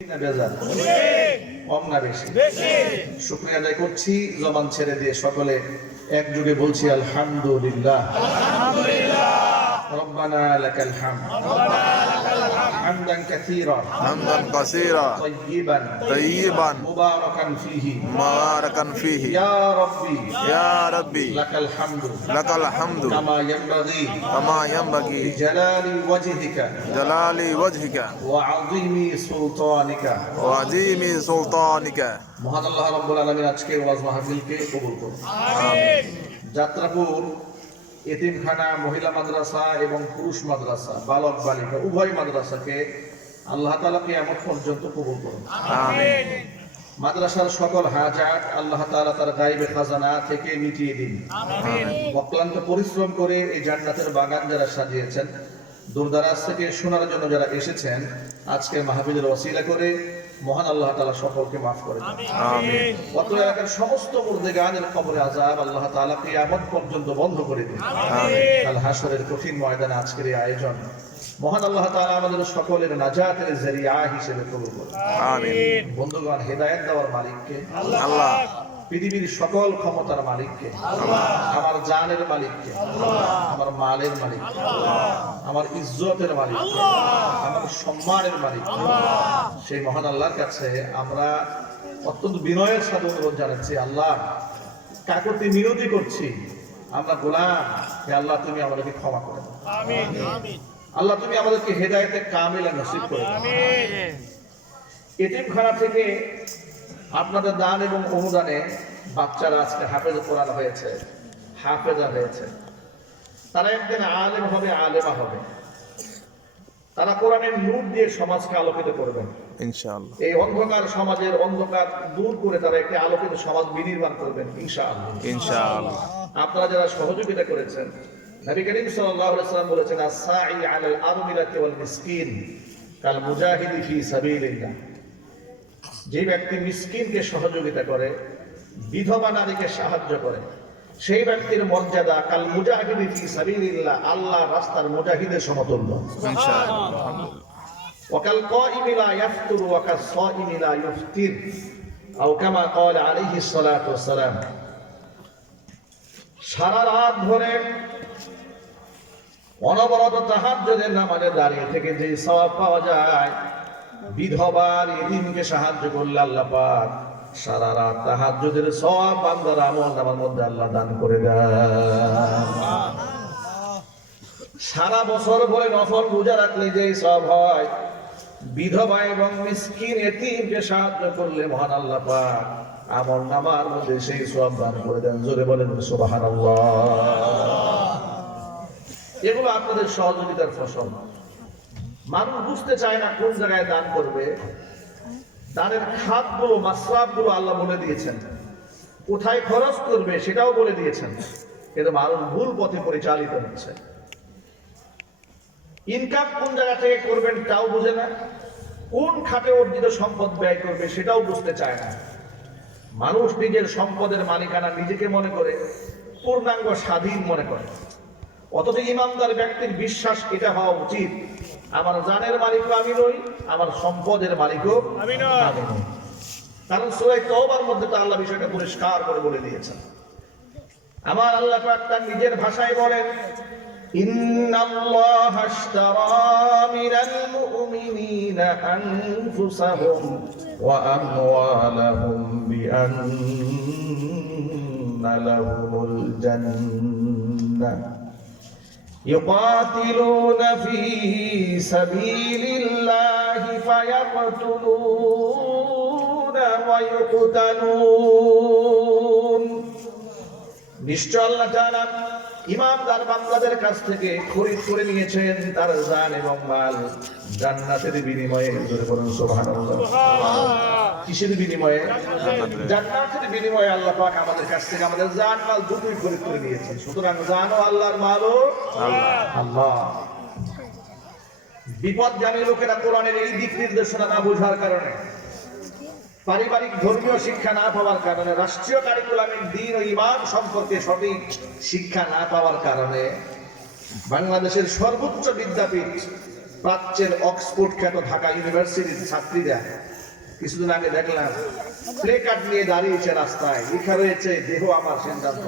কম না বেশি? শুকরিয়া আদায় করছি জবান ছেড়ে দিয়ে সকলে একযোগে বলছি আলহামদুলিল্লাহ। রব্বানা লাকাল হামদ হামদান কাসীরা তাইয়িবান মুবারাকান ফীহি ইয়া রাব্বি লাকাল হামদু কামা ইয়ানবাগি লিজালালি ওয়াজহিকা ওয়া আযীমি সুলতানিকা। মহান আল্লাহ রাব্বুল আলামিন আজকে ওয়াজ মাহফিলকে কবুল করুন। আমিন। যাত্রাপুর এতিমখানা মহিলা মাদ্রাসা এবং পুরুষ মাদ্রাসা, বালক বালিকা উভয় মাদ্রাসাকে আল্লাহ তাআলা কিয়ামত পর্যন্ত কবুল করুন। আমিন। মাদ্রাসার সকল হাজাত আল্লাহ তাআলা তার গায়বে খাজানা থেকে মিটিয়ে দিন। আমিন। অক্লান্ত পরিশ্রম করে এই জান্নাতের বাগান যারা সাজিয়েছেন, দূরদরাজ থেকে শোনার জন্য যারা এসেছেন, আজকে মাহফিলের ওসিলা করে মহান আল্লাহ তাআলা সকলকে মাফ করে দেন। আমিন। অত্র এলাকার সমস্ত মুর্দেগানের কবরে আযাব আল্লাহ তাআলা কিয়ামত পর্যন্ত বন্ধ করে দিন। আমিন। কাল হাশরের কঠিন ময়দানে আজকের এই আয়োজন মহান আল্লাহ তাআলা আমাদের সকলের নাজাতের জরিয়া হিসেবে কবুল করুন। আমিন। বন্ধুগণ, হেদায়েত দেওয়ার মালিককে আল্লাহ, পৃথিবীর সকল ক্ষমতার মালিককে আল্লাহ, আমার জানের মালিককে আল্লাহ, আমার মালের মালিককে আল্লাহ, আমার ইজ্জতের মালিককে আল্লাহ, আমার সম্মানের মালিককে আল্লাহ, সেই মহান আল্লাহর কাছে আমরা অত্যন্ত বিনয়ের সাথে অনুরোধ জানাচ্ছি, আল্লাহ কাকুতি মিনতি করছি, আমরা গোলাম, হে আল্লাহ তুমি আমাদেরকে ক্ষমা করে দাও। আমিন। আল্লাহ তুমি আমাদেরকে হেদায়েতে কামিলা নসিব করে দাও। আমিন। এতিমখানা থেকে আপনাদের দান এবং অনুদানে বাচ্চারা আজকে হাফেজে কোরআন হয়েছে, হাফেজা হয়েছে। তারা একদিন আলেম হবে, আলেমা হবে। তারা কোরআনের নূর দিয়ে সমাজকে আলোকিত করবেন ইনশাআল্লাহ। এই অন্ধকার সমাজের অন্ধকার দূর করে তারা একটি আলোকিত সমাজ বিনির্মাণ করবেন ইনশাআল্লাহ। আপনারা যারা সহযোগিতা করেছেন, নবী করিম সাল্লাল্লাহু আলাইহি ওয়াসাল্লাম বলেছেন, আস-সাঈ আলাল আরমিলাতি ওয়াল মিসকিন কাল মুজাহিদি ফি সাবিলিল্লাহ। যে ব্যক্তি মিসকিনকে সহযোগিতা করে, বিধবা নারীকে সাহায্য করে, সেই ব্যক্তির মর্যাদা কাল মুজাহিদি ফি সাবিলিল্লাহ, আল্লাহর রাস্তার মুজাহিদের সমতুল্য ইনশাআল্লাহ। ওয়া কাল কাইমি লা ইয়াফতুরু ওয়া কাস সাইমি লা ইফতির আও কামা ক্বালা আলাইহিস সালাতু ওয়াস সালাম। সারা রাত ধরে অনবরত তাহাজ্জুদের নামাজে দাঁড়িয়ে থেকে যে সওয়াব পাওয়া যায়, বিধবার এতিমকে সাহায্য করলে আল্লাহ পাক সারা রাত তাহাজ্জুদের সওয়াব বান্দার আমলনামার মধ্যে আল্লাহ দান করে দেন। সারা বছর ভরে নফল রোজা রাখলে যে সওয়াব হয়, বিধবা এবং মিসকিন এতিমকে সাহায্য করলে মহান আল্লাহ পাক আমলনামার মধ্যে সেই সওয়াব দান করে দেন। জোরে বলেন সুবহানাল্লাহ। এগুলো আপনাদের সহযোগিতার ফসল। মানুষ বুঝতে চায় না কোন জায়গায় দান করবে। দানের খাতগুলো, মাসরাফগুলো আল্লাহ বলে দিয়েছেন, কোথায় খরচ করবে সেটাও বলে দিয়েছেন, কিন্তু মানুষ ভুল পথে পরিচালিত হচ্ছে। ইনকাম কোন জায়গা থেকে করবেন তাও বুঝে না, কোন খাতে অর্জিত সম্পদ ব্যয় করবে সেটাও বুঝতে চায় না। মানুষ নিজের সম্পদের মালিকানা নিজেকে মনে করে, পূর্ণাঙ্গ স্বাধীন মনে করে। অথচ ইমানদার ব্যক্তির বিশ্বাস এটা হওয়া উচিত, আমার জানের মালিকও আমি নই, আমার সম্পদের মালিকও আমি নই। কারণ সূরা তাওবার মধ্যে তো আল্লাহ বিষয়টা পরিষ্কার করে বলে দিয়েছেন। আমার আল্লাহ পাক তার নিজের ভাষায় বলেন, ইন্নাল্লাহা আশতারা মিনাল মুমিনিনা আনফুসাহুম ওয়া আমওয়ালাহুম বিআন্না লাহুমুল জান্নাহ يقاتلون في سبيل الله فيقتلون ويقتلون। নিশ্চয় আল্লাহ তাআলা ইমানদার বান্দাদের কাছ থেকে খরিদ করে নিয়েছেন তার জান এবং মাল জান্নাতের বিনিময়ে। জোরে বলুন সুবহানাল্লাহ। কিসের বিনিময়ে? জান্নাতের বিনিময়ে আল্লাহ পাক আমাদের কাছ থেকে আমাদের জান মাল দুটোই খরিদ করে নিয়েছেন। সুতরাং জানও আল্লাহর, মালও আল্লাহ। বিপদগামী লোকেরা কোরআনের এই দিক নির্দেশনা না বোঝার কারণে, পারিবারিক ধর্মীয় শিক্ষা না পাওয়ার কারণে, রাষ্ট্রীয় কারিকুলামের দ্বীন ও ঈমান সম্পর্কে সঠিক শিক্ষা না পাওয়ার কারণে বাংলাদেশের সর্বোচ্চ বিদ্যাপীঠ প্রাচ্যের অক্সফোর্ড খ্যাত ঢাকা ইউনিভার্সিটির ছাত্রীরা কিছুদিন আগে দেখলাম প্লে কার্ড নিয়ে দাঁড়িয়েছে রাস্তায়, লেখা রয়েছে দেহ আমার সিদ্ধান্ত।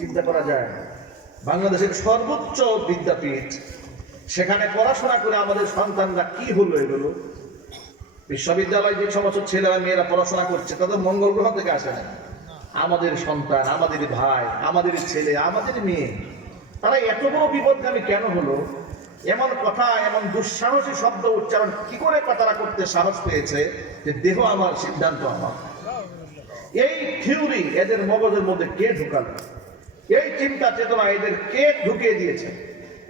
চিন্তা করা যায়, বাংলাদেশের সর্বোচ্চ বিদ্যাপীঠ, সেখানে পড়াশোনা করে আমাদের সন্তানরা কি হলো এগুলো? বিশ্ববিদ্যালয়ে যে সমস্ত ছেলেরা মেয়েরা পড়াশোনা করছে তাদের মঙ্গল গ্রহ থেকে আসে না। আমাদের সন্তান, আমাদের ভাই, আমাদের ছেলে, আমাদের মেয়ে, তারা এত বড় বিপদগামী কেন হলো? এমন কথা, এমন দুঃসাহসী শব্দ উচ্চারণ কি করে তারা করতে সাহস পেয়েছে যে দেহ আমার সিদ্ধান্ত আমার? এই থিওরি এদের মগজের মধ্যে কে ঢুকাল? এই চিন্তা চেতনা এদের কে ঢুকিয়ে দিয়েছে?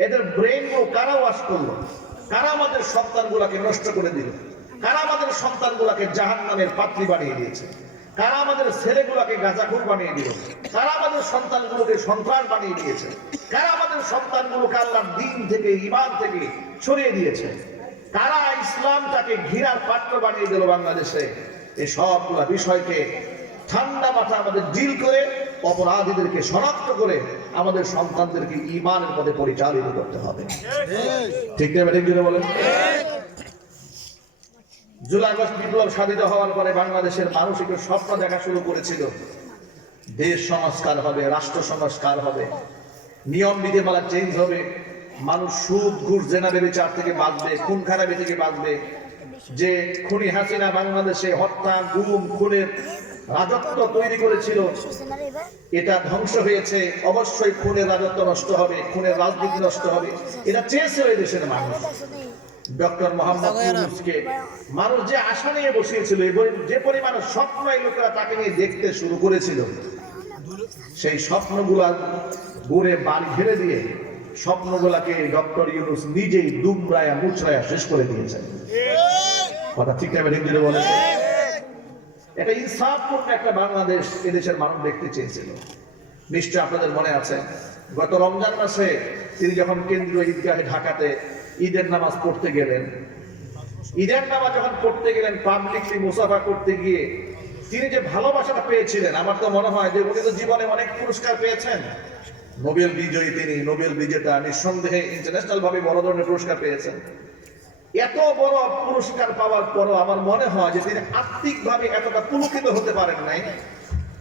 এদের ব্রেন গুলো কারা ওয়াশ করলো? কারা আমাদের সন্তানগুলোকে নষ্ট করে দিল? কারা আমাদের সন্তানগুলোকে জাহান্নামের পাত্রী বানিয়ে দিয়েছে? কারা আমাদের ছেলেগুলোকে গাঁজাখোর বানিয়ে দিল? কারা আমাদের সন্তানগুলোকে সন্ত্রাস বানিয়ে দিয়েছে? কারা আমাদের সন্তানগুলোকে আল্লাহর দ্বীন থেকে, ঈমান থেকে সরিয়ে দিয়েছে? কারা ইসলামটাকে ঘৃণার পাত্র বানিয়ে দিল বাংলাদেশে? এই সবগুলো বিষয়কে ঠান্ডা মাথা আমাদের ডিল করে, অপরাধীদেরকে শনাক্ত করে আমাদের সন্তানদেরকে ঈমানের পথে পরিচালিত করতে হবে। ঠিক না ঠিক বলেন? জুলাই আগস্ট বিপ্লব সাধিত হওয়ার পরে বাংলাদেশের মানুষ একটু স্বপ্ন দেখা শুরু করেছিল, দেশ সংস্কার হবে, রাষ্ট্র সংস্কার হবে, নিয়ম বিধিমালা চেঞ্জ হবে, মানুষ সুদ ঘুষ জেনা ব্যভিচার থেকে বাঁচবে, খুন খারাপি থেকে বাঁচবে। যে খুনি হাসিনা বাংলাদেশে হত্যা, গুম, খুনের রাজত্ব তৈরি করেছিল, এটা ধ্বংস হয়েছে। অবশ্যই খুনের রাজত্ব নষ্ট হবে, খুনের রাজনীতি নষ্ট হবে, এটা চেয়েছে ওই দেশের মানুষ। ডক্টর মোহাম্মদ ইউনূসকে মানুষ যে আশা নিয়ে বসিয়েছিল, যে পরিমাণ স্বপ্ন এই লোকেরা তাকে নিয়ে দেখতে শুরু করেছিল, সেই স্বপ্নগুলা ঘুরে বাড়ি ঘিরে দিয়ে স্বপ্নগুলাকে ডক্টর ইউনূস নিজেই দুমড়ায়া মুচড়ায়া শেষ করে দিয়েছেন। কথা ঠিক না ঠিক বলে? এটা ইনসাফপূর্ণ একটা বাংলাদেশ এদেশের মানুষ দেখতে চেয়েছিল। নিশ্চয় আপনাদের মনে আছে, গত রমজান মাসে তিনি যখন কেন্দ্রীয় ঈদগাহে ঢাকাতে ঈদের নামাজ পড়তে গেলেন, ঈদের নামাজ যখন পড়তে গেলেন, পাবলিকলি মুসাফা করতে গিয়ে তিনি যে ভালোবাসাটা পেয়েছিলেন, আমার তো মনে হয় যে উনি তো জীবনে অনেক পুরস্কার পেয়েছেন। নোবেল বিজয়ী তিনি, নোবেল বিজেতা, নিঃসন্দেহে ইন্টারন্যাশনাল ভাবে বড় ধরনের পুরস্কার পেয়েছেন। এত বড় পুরস্কার পাওয়ার পরও আমার মনে হয় যে তিনি আত্মিকভাবে এতটা পুলকিত হতে পারেন নাই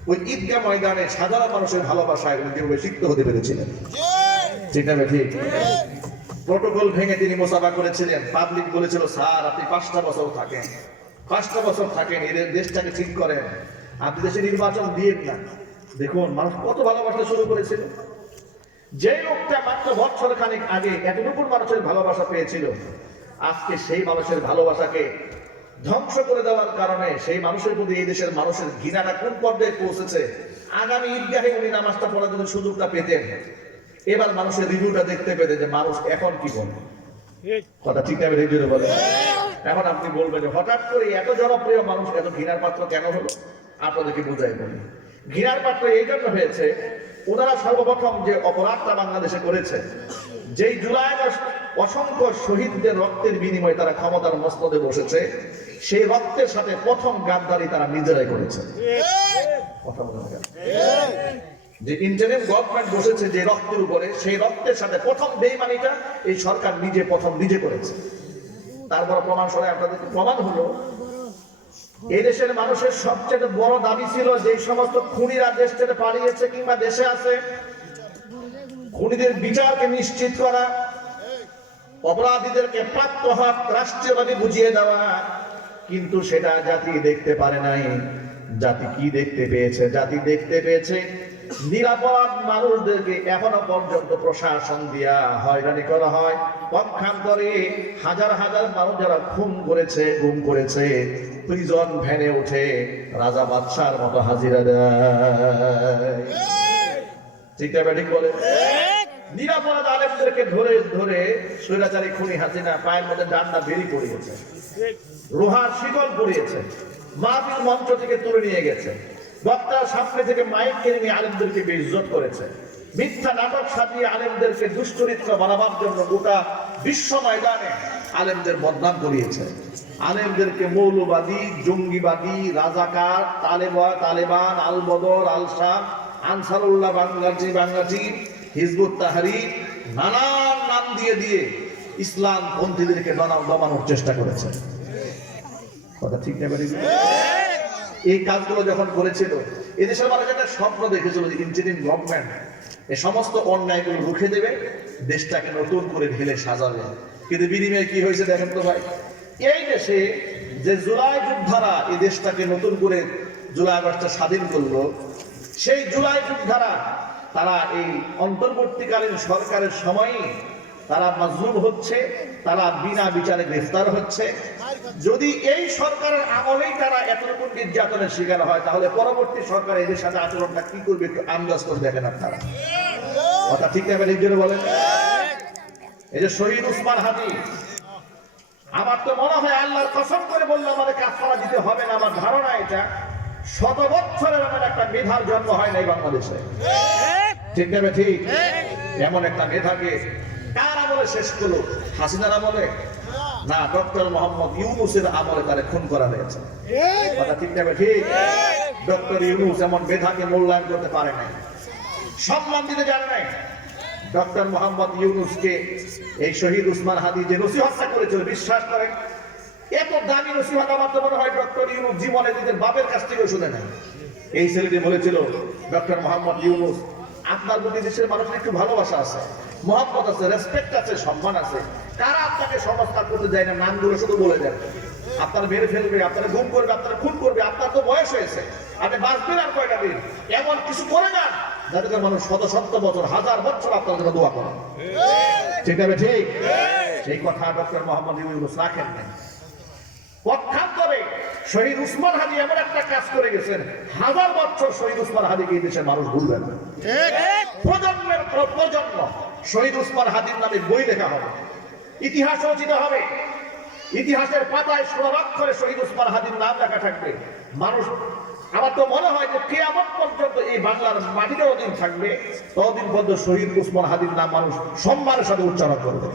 ওই ঈদগাহ ময়দানে সাধারণ মানুষের ভালোবাসায় উনি যেভাবে সিক্ত হতে পেরেছিলেন। ঠিক না ঠিক? প্রটোকল ভেঙে তিনি মুসাফা করেছিলেন। পাবলিক বলেছিল, স্যার আপনি 5টা বছর থাকেন, 5টা বছর থাকেন, এদের দেশটাকে ঠিক করেন, আপনি দেশে নির্বাচন দিয়েন না। দেখুন মানুষ কত ভালোবাসা শুরু করেছিল। যে লোকটা মাত্র বছর খানিক আগে এতটুকু মানুষের ভালোবাসা পেয়েছিল, আজকে সেই মানুষের ভালোবাসাকে ধ্বংস করে দেওয়ার কারণে সেই মানুষের প্রতি এই দেশের মানুষের ঘৃণাটা কোন পর্যায়ে পৌঁছেছে। আগামী ঈদগাহে উনি নামাজটা পড়ার জন্য সুযোগটা পেতেন, এবার মানুষের রিভিউটা দেখতে পেতে যে মানুষ এখন কি বলে। কথা ঠিক না ঠিক বলে? এখন আপনি বলবেন যে হঠাৎ করে এত জনপ্রিয় মানুষ এত ঘৃণার পাত্র কেন হলো? আপনাদেরকে বুঝাই বলি। ঘৃণার পাত্র এই জন্য হয়েছে, ওনারা সর্বপ্রথম যে অপরাধটা বাংলাদেশে করেছে, যেই জুলাই আগস্ট অসংখ্য শহীদদের রক্তের বিনিময়ে তারা ক্ষমতার মস্তদে বসেছে, সেই রক্তের সাথে প্রথম গাদ্দারি তারা নিজেরাই করেছে। কথা বলেন, যে ইন্টারিম গভর্নমেন্ট বসেছে যে রক্তের উপরে, সেই রক্তের সাথে প্রথম বেইমানিটা এই সরকার নিজে করেছে। তারপর প্রমাণ সরে আপনাদের প্রমাণ হলো, এই দেশের মানুষের সবচেয়ে বড় দাবি ছিল যে সমস্ত খুনিরা দেশ থেকে পালিয়েছে কিংবা দেশে আছে, খুনিদের বিচারকে নিশ্চিত করা, অপরাধীদেরকে প্রাপ্ত হক রাষ্ট্রীয়ভাবে বুঝিয়ে দেওয়া। কিন্তু সেটা জাতি দেখতে পারে নাই। জাতি কি দেখতে পেয়েছে? জাতি দেখতে পেয়েছে নিরাপরাধ মানুষদেরকে এখনো পর্যন্ত প্রশাসন দিয়া হয়রানি করা হয়। পক্ষান্তরে হাজার হাজার মানুষ যারা খুন করেছে, গুম করেছে, প্রিজন ভ্যানে উঠে রাজা বাদশার মতো হাজিরা দেয়। ঠিক না ঠিক বলে? নিরাপরাধ আলেমদেরকে ধরে ধরে স্বৈরাচারী খুনি হাসিনা পায়ের মধ্যে ডান্ডা বেরি পড়িয়েছে, লোহার শিকল পড়িয়েছে, মাহফিল মঞ্চ থেকে তুলে নিয়ে গেছে, বক্তার সামনে থেকে মাইক কিনে নিয়ে আলেমদেরকে বেইজ্জত করেছে, মিথ্যা নাটক সাজিয়ে আলেমদেরকে দুশ্চরিত্র বানাবার জন্য গোটা বিশ্ব ময়দানে আলেমদের বদনাম করিয়েছে। আলেমদেরকে মৌলবাদী, জঙ্গিবাদী, রাজাকার, তালেবান, আল বদর, আল শাম, আনসারুল্লাহ বাংলাটি হিজবুত তাহরীর নানান নাম দিয়ে দিয়ে ইসলাম পন্থীদেরকে দমানোর চেষ্টা করেছে। কথা ঠিক না বেরিয়ে? এই কাজগুলো যখন করেছিল, এদেশের মানুষ একটা স্বপ্ন দেখেছিল যে ইন্টারিম গভর্নমেন্ট এই সমস্ত অন্যায়গুলো রুখে দেবে, দেশটাকে নতুন করে ঢেলে সাজাবে। কিন্তু বিনিময়ে কি হয়েছে দেখেন তো ভাই, এই দেশে যে জুলাই যোদ্ধারা এই দেশটাকে নতুন করে জুলাই আগস্টে স্বাধীন করলো, সেই জুলাই যোদ্ধারা তারা এই অন্তর্বর্তীকালীন সরকারের সময়ই তারা মাজলুম হচ্ছে, তারা বিনা বিচারে গ্রেফতার হচ্ছে। যদি এই সরকারের আমলেই তারা এতটুকু নির্যাতনের শিকার হয়, তাহলে পরবর্তী সরকার এদের সাথে আচরণটা কি করবে একটু আন্দাজ করে দেখেন আপনারা। কথা ঠিক না বেরিয়ে বলেন? এই যে শহীদ উসমান হাদি, আমার তো মনে হয় আল্লাহর কসম করে বললে আমাদের কাফারা দিতে হবে না। আমার ধারণা এটা 100 বছরের এমন একটা মেধার জন্ম হয় নাই বাংলাদেশে। ঠিক না? ঠিক। এমন একটা মেধাকে কার আমলে শেষ করলো? হাসিনার আমলে না, ডক্টর মোহাম্মদ ইউনূসের আমলে তারে খুন করা হয়েছে। কথা ঠিক না? ঠিক। ডক্টর ইউনূস এমন মেধাকে মূল্যায়ন করতে পারে নাই, সম্মান দিতে জানে নাই। ডক্টর মোহাম্মদ ইউনূসকে এই শহীদ উসমান হাদি যে নসিহতটা করেছিল, বিশ্বাস করেন এত দামি নসিহত আমার তো মনে হয় ডক্টর ইউনূস জীবনে নিজের বাপের কাছ থেকে শুনে নেন। এই ছেলেটি বলেছিল, ডক্টর মোহাম্মদ ইউনূস আপনার প্রতি দেশের মানুষের একটু ভালোবাসা আছে, মহব্বত আছে, রেসপেক্ট আছে, সম্মান আছে। কারা আপনাকে সংস্কার করতে যায় না, নামগুলো শুধু বলে দেন। আপনার মেরে ফেলবে, আপনার গুম করবে, আপনার খুন করবে, আপনার তো বয়স হয়েছে, আপনি বাঁচবেন আর কয়টা দিন। এমন কিছু করে না যাতে করে মানুষ 100 বছর 1000 বছর আপনার জন্য দোয়া করে। ঠিক আছে? ঠিক। সেই কথা ডক্টর মোহাম্মদ ইউনূস রাখেন নাই। পক্ষান্তরে শহীদ উসমান হাদি এমন একটা কাজ করে গেছেন, 1000 বছর শহীদ উসমান হাদিকে এই দেশের মানুষ ভুলবে না। প্রজন্মের পর প্রজন্ম শহীদ উসমান হাদির নামে বই লেখা হবে, ইতিহাস রচিত হবে, ইতিহাসের পাতায় সোনাক্ষরে শহীদ উসমান হাদির নাম লেখা থাকবে। মানুষ, আমার তো মনে হয় যে কিয়ামত পর্যন্ত এই বাংলার মাটিতে যতদিন থাকবে ততদিন পর্যন্ত শহীদ উসমান হাদির নাম মানুষ সম্মানের সাথে উচ্চারণ করবে।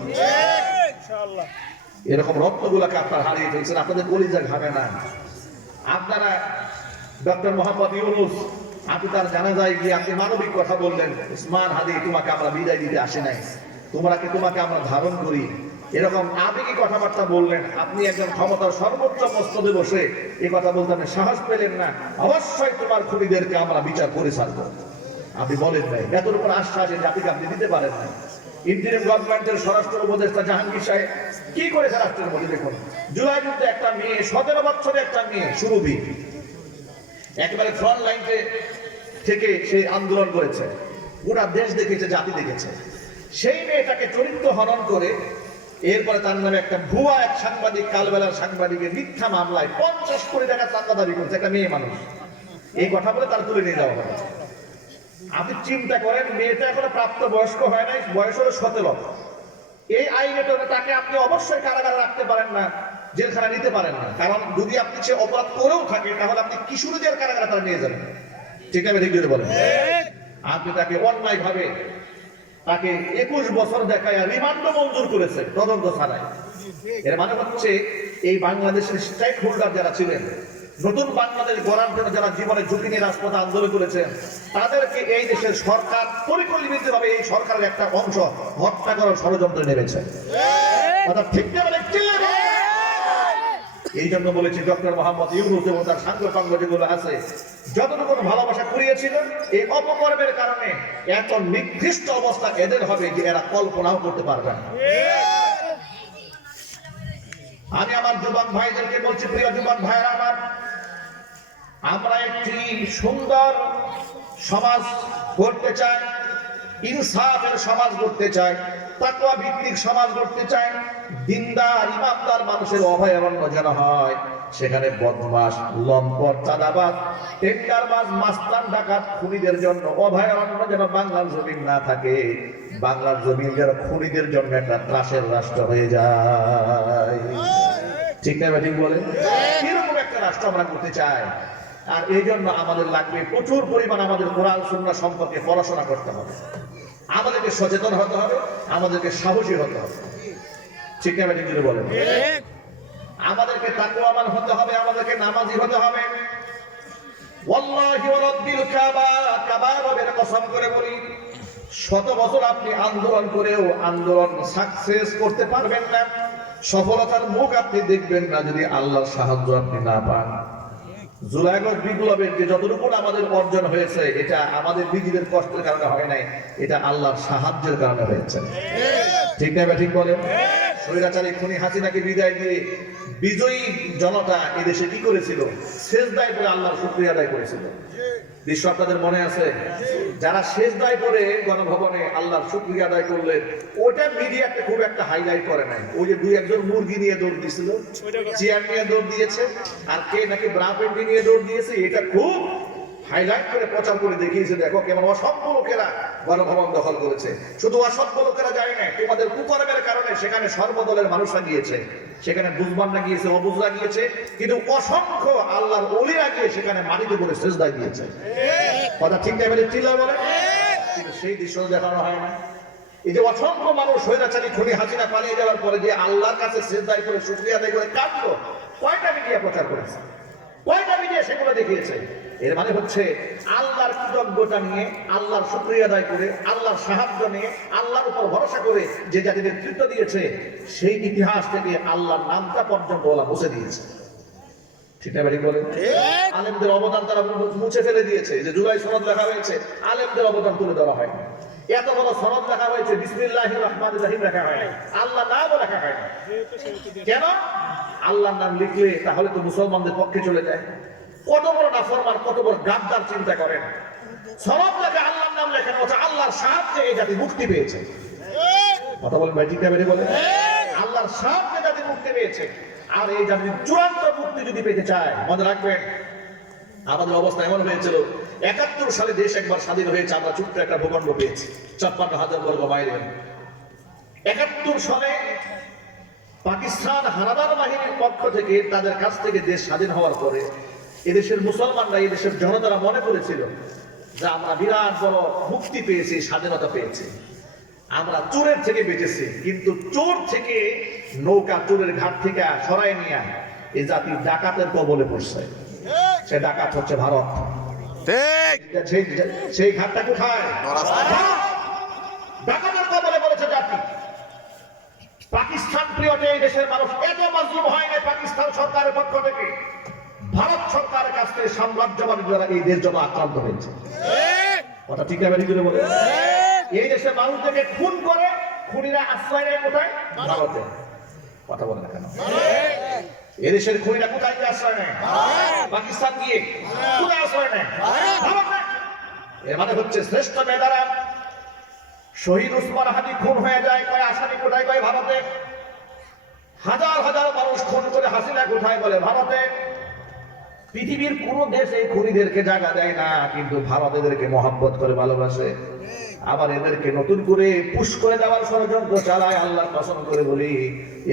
এরকম রত্নগুলাকে আপনারা হারিয়ে ফেলছেন, আপনাদের কলিজা ঘামে না। আপনারা ডক্টর মোহাম্মদ ইউনূস, আপনি তার জানাজায় গিয়ে আপনি মানবিক কথা বললেন, উসমান হাদি তোমাকে আমরা বিদায় দিতে আসি নাই, তোমাকে আমরা ধারণ করি, এরকম আবেগী কথাবার্তা বললেন। আপনি একজন ক্ষমতার সর্বোচ্চ মস্তদে বসে এই কথা বলতে আপনি সাহস পেলেন না, অবশ্যই তোমার খুনিদেরকে আমরা বিচার করে ছাড়বো। আপনি বলেন নাই, এতর উপর আশ্বাস জাতিকে আপনি দিতে পারেন না। ইন্টারিম গভর্নমেন্টের স্বরাষ্ট্র উপদেষ্টা জাহাঙ্গীর সাহেব কি করেছে রাষ্ট্রের মধ্যে দেখুন। জুলাই যুদ্ধে একটা মেয়ে, 17 বছরের একটা মেয়ে সুরভি, একেবারে ফ্রন্ট লাইনে থেকে সে আন্দোলন করেছে, গোটা দেশ দেখেছে, জাতি দেখেছে। সেই মেয়েটাকে চরিত্র হনন করে এরপরে তার নামে একটা ভুয়া এক সাংবাদিক, কালবেলার সাংবাদিকের মিথ্যা মামলায় 50 কোটি টাকা চাঁদা দাবি করছে একটা মেয়ে মানুষ। এই কথা বলে তার তুলে নিয়ে যাওয়া হবে। আপনি চিন্তা করেন, মেয়েটা এখনো প্রাপ্ত বয়স্ক হয় নাই, বয়স হলো 17। এই আইনে তাকে আপনি অবশ্যই কারাগারে রাখতে পারেন না, জেলখানা নিতে পারেন না। কারণ যদি আপনি সে অপরাধ করেও থাকে তাহলে আপনি কিশোরীদের কারাগারে তারা নিয়ে যাবেন। ঠিক আছে? ঠিক করে বলেন। আপনি তাকে অন্যায় ভাবে তাকে 21 বছর দেখায় রিমান্ডও মঞ্জুর করেছে তদন্ত ছাড়াই। এর মানে হচ্ছে এই বাংলাদেশের স্টেক হোল্ডার যারা ছিলেন, নতুন বাংলাদেশ গড়ার জন্য যারা জীবনের ঝুঁকি নিয়ে রাজপথে আন্দোলন করেছেন, তাদেরকে এই দেশের সরকার পরিকল্পিতভাবে এই সরকারের একটা অংশ হত্যা করার ষড়যন্ত্রে নেমেছে। ঠিক না? এই জন্য বলেছি ডক্টর মোহাম্মদ ইউনূস এবং তার সাঙ্গপাঙ্গ যেগুলো আছে, যতটুকু ভালোবাসা করিয়েছিলেন, এই অপকর্মের কারণে এত নিকৃষ্ট অবস্থা এদের হবে যে এরা কল্পনাও করতে পারবে না। আমি আমার যুবক ভাইদেরকে বলছি, প্রিয় যুবক ভাইরা আমার, আমরা একটি সুন্দর সমাজ গড়তে চাই, ইনসাফের সমাজ গড়তে চাই, তাকওয়া ভিত্তিক সমাজ গড়তে চাই। দিনদার ইমানদার মানুষের অভয়ারণ্য যেন হয়, সেখানে বদমাশ, লম্পট, চাঁদাবাজ, টেন্ডারবাজ, মাস্তান, ডাকাত, খুনিদের জন্য অভয়ারণ্য যেন বাংলার জমিন না থাকে। বাংলার জমিন যেন খুনিদের জন্য একটা ত্রাসের রাষ্ট্র হয়ে যায়। ঠিক না? ঠিক বলেন। এরকম একটা রাষ্ট্র আমরা করতে চাই। আর এই জন্য আমাদের লাগবে প্রচুর পরিমাণ আমাদের কোরআন সুন্নাহ সম্পর্কে পড়াশোনা করতে হবে, আমাদেরকে সচেতন হতে হবে, আমাদেরকে সাহসী হতে হবে। ঠিক না? ঠিক বলেন। আমাদেরকে তাকওয়াবান হতে হবে, আমাদেরকে নামাজি হতে হবে। ওয়াল্লাহি ওয়া রাব্বিল কাবা, কাবার রবের কসম করে বলি, শত বছর আপনি আন্দোলন করেও আন্দোলন সাকসেস করতে পারবেন না, সফলতার মুখ আপনি দেখবেন না যদি আল্লাহর সাহায্য আপনি না পান। জুলাই আগস্ট বিপ্লবের যে যতটুকু আমাদের অর্জন হয়েছে এটা আমাদের নিজেদের কষ্টের কারণে হয় নাই, এটা আল্লাহর সাহায্যের কারণে হয়েছে। ঠিক না? ঠিক বলেন। স্বৈরাচারী খুনি হাসিনাকে বিদায় দিয়ে বিজয়ী জনতা এদেশে কি করেছিল? সেজদায় পড়ে আল্লাহর শুকরিয়া আদায় করেছিল। দৃশ্য আপনাদের মনে আছে? যারা সেজদায় পড়ে গণভবনে আল্লাহর শুকরিয়া আদায় করলেন, ওটা মিডিয়াতে খুব একটা হাইলাইট করে নাই। ওই যে দুই একজন মুরগি নিয়ে দৌড় দিয়েছিল, চেয়ার নিয়ে দৌড় দিয়েছে, আর কে নাকি ব্রা পেন্টি নিয়ে দৌড় দিয়েছে, এটা খুব হাইলাইট করে প্রচার করে দেখিয়েছে, দেখো কেমন অসভ্য লোকেরা গণভবন দখল করেছে। শুধু অসভ্য লোকেরা যায় না, তোমাদের কুকর্মের কারণে সেখানে সর্বদলের মানুষরা গিয়েছে, সেখানে বুঝবানরা গিয়েছে, অবুজরা গিয়েছে, কিন্তু অসংখ্য আল্লাহর ওলিরা গিয়ে সেখানে মাটিতে পড়ে সেজদায় দিয়েছে। কথা ঠিক না? এবারে চিল্লা বলে। কিন্তু সেই দৃশ্য দেখানো হয় না। এই যে অসংখ্য মানুষ স্বৈরাচারী খুনি হাসিনা পালিয়ে যাওয়ার পরে যে আল্লাহর কাছে সেজদায় করে শুকরিয়া আদায় করে কাঁদলো, কয়টা মিডিয়া প্রচার করেছে? কয়টা মিডিয়া সেগুলো দেখিয়েছে? এর মানে হচ্ছে আল্লাহর কৃতজ্ঞতা নিয়ে, আল্লাহর শুকরিয়া আদায় করে, আল্লাহর সাহায্য নিয়ে, আল্লাহর উপর ভরসা করে যে জাতি নেতৃত্ব দিয়েছে, সেই ইতিহাস থেকে আল্লাহর নামটা পর্যন্ত ওরা মুছে দিয়েছে। ঠিক না? ঠিক বলেন। আলেমদের অবদান তারা মুছে ফেলে দিয়েছে। যে জুলাই সনদ লেখা হয়েছে, আলেমদের অবদান তুলে ধরা হয়। এত বড় সনদ লেখা হয়েছে, বিসমিল্লাহির রহমানির রহিম লেখা হয় না, আল্লাহ নামও লেখা হয় না। কেন? আল্লাহর নাম লিখলে তাহলে তো মুসলমানদের পক্ষে চলে যায়। কত বড় নাফরমান, কত বড় গাদ্দার চিন্তা করেন। সনদ লেখা আল্লাহর নাম লেখা হচ্ছে, আল্লাহর সাহায্যে এই জাতি মুক্তি পেয়েছে। কথা বলেন ভাই, ঠিক না? বলে আল্লাহর সাহায্যে জাতি মুক্তি পেয়েছে। আর এই জাতির চূড়ান্ত মুক্তি যদি পেতে চায়, মনে রাখবেন আমাদের অবস্থা এমন হয়েছিল, ৭১ সালে দেশ একবার স্বাধীন হয়েছে, আমরা ছোট্ট একটা ভূখণ্ড পেয়েছি ৫৬,০০০ বর্গ মাইলের। ৭১ সালে পাকিস্তান হানাদার বাহিনীর পক্ষ থেকে তাদের কাছ থেকে দেশ স্বাধীন হওয়ার পরে এদেশের মুসলমানরা, এদেশের জনতারা মনে করেছিল যে আমরা বিরাট বড় মুক্তি পেয়েছি, স্বাধীনতা পেয়েছি, আমরা চোরের থেকে বেঁচেছি। কিন্তু চোর থেকে নৌকা চোরের ঘাট থেকে সরাই নিয়ে এই জাতি ডাকাতের কবলে পড়ছে। সে ডাকাত হচ্ছে ভারত। সেই ঘাটটা কোথায়? ডাকাতের কবলে পড়েছে জাতি। পাকিস্তান প্রিয়তে এই দেশের মানুষ এত মজলুম হয় না পাকিস্তান সরকারের পক্ষ থেকে, ভারত সরকারের কাছ থেকে সাম্রাজ্যবাদী দ্বারা এই দেশ জন্য আক্রান্ত হয়েছে। কথা ঠিক আছে? বলে এই দেশের মানুষদেরকে খুন করে, খুনিরা আশ্রয় নেয় কোথায়? ভারতে। কথা বলে না কেন? এদেশের খুনিরা কোথায় গিয়ে আশ্রয় নেয়? পাকিস্তান গিয়ে। কোথায় আশ্রয় নেয়? ভারতে। এর মানে হচ্ছে শ্রেষ্ঠ মেধারা শহীদ উসমান হাদি খুন হয়ে যায়, কয় আসামি কোথায়? কয় ভারতে। হাজার হাজার মানুষ খুন করে হাসিনা কোথায়? বলে ভারতে। পৃথিবীর কোন দেশ এই খুনিদেরকে জায়গা দেয় না, কিন্তু ভারত এদেরকে মহব্বত করে ভালোবাসে। আবার এদেরকে নতুন করে পুশ করে দেওয়ার ষড়যন্ত্র চালায়। আল্লাহর কসম করে বলি,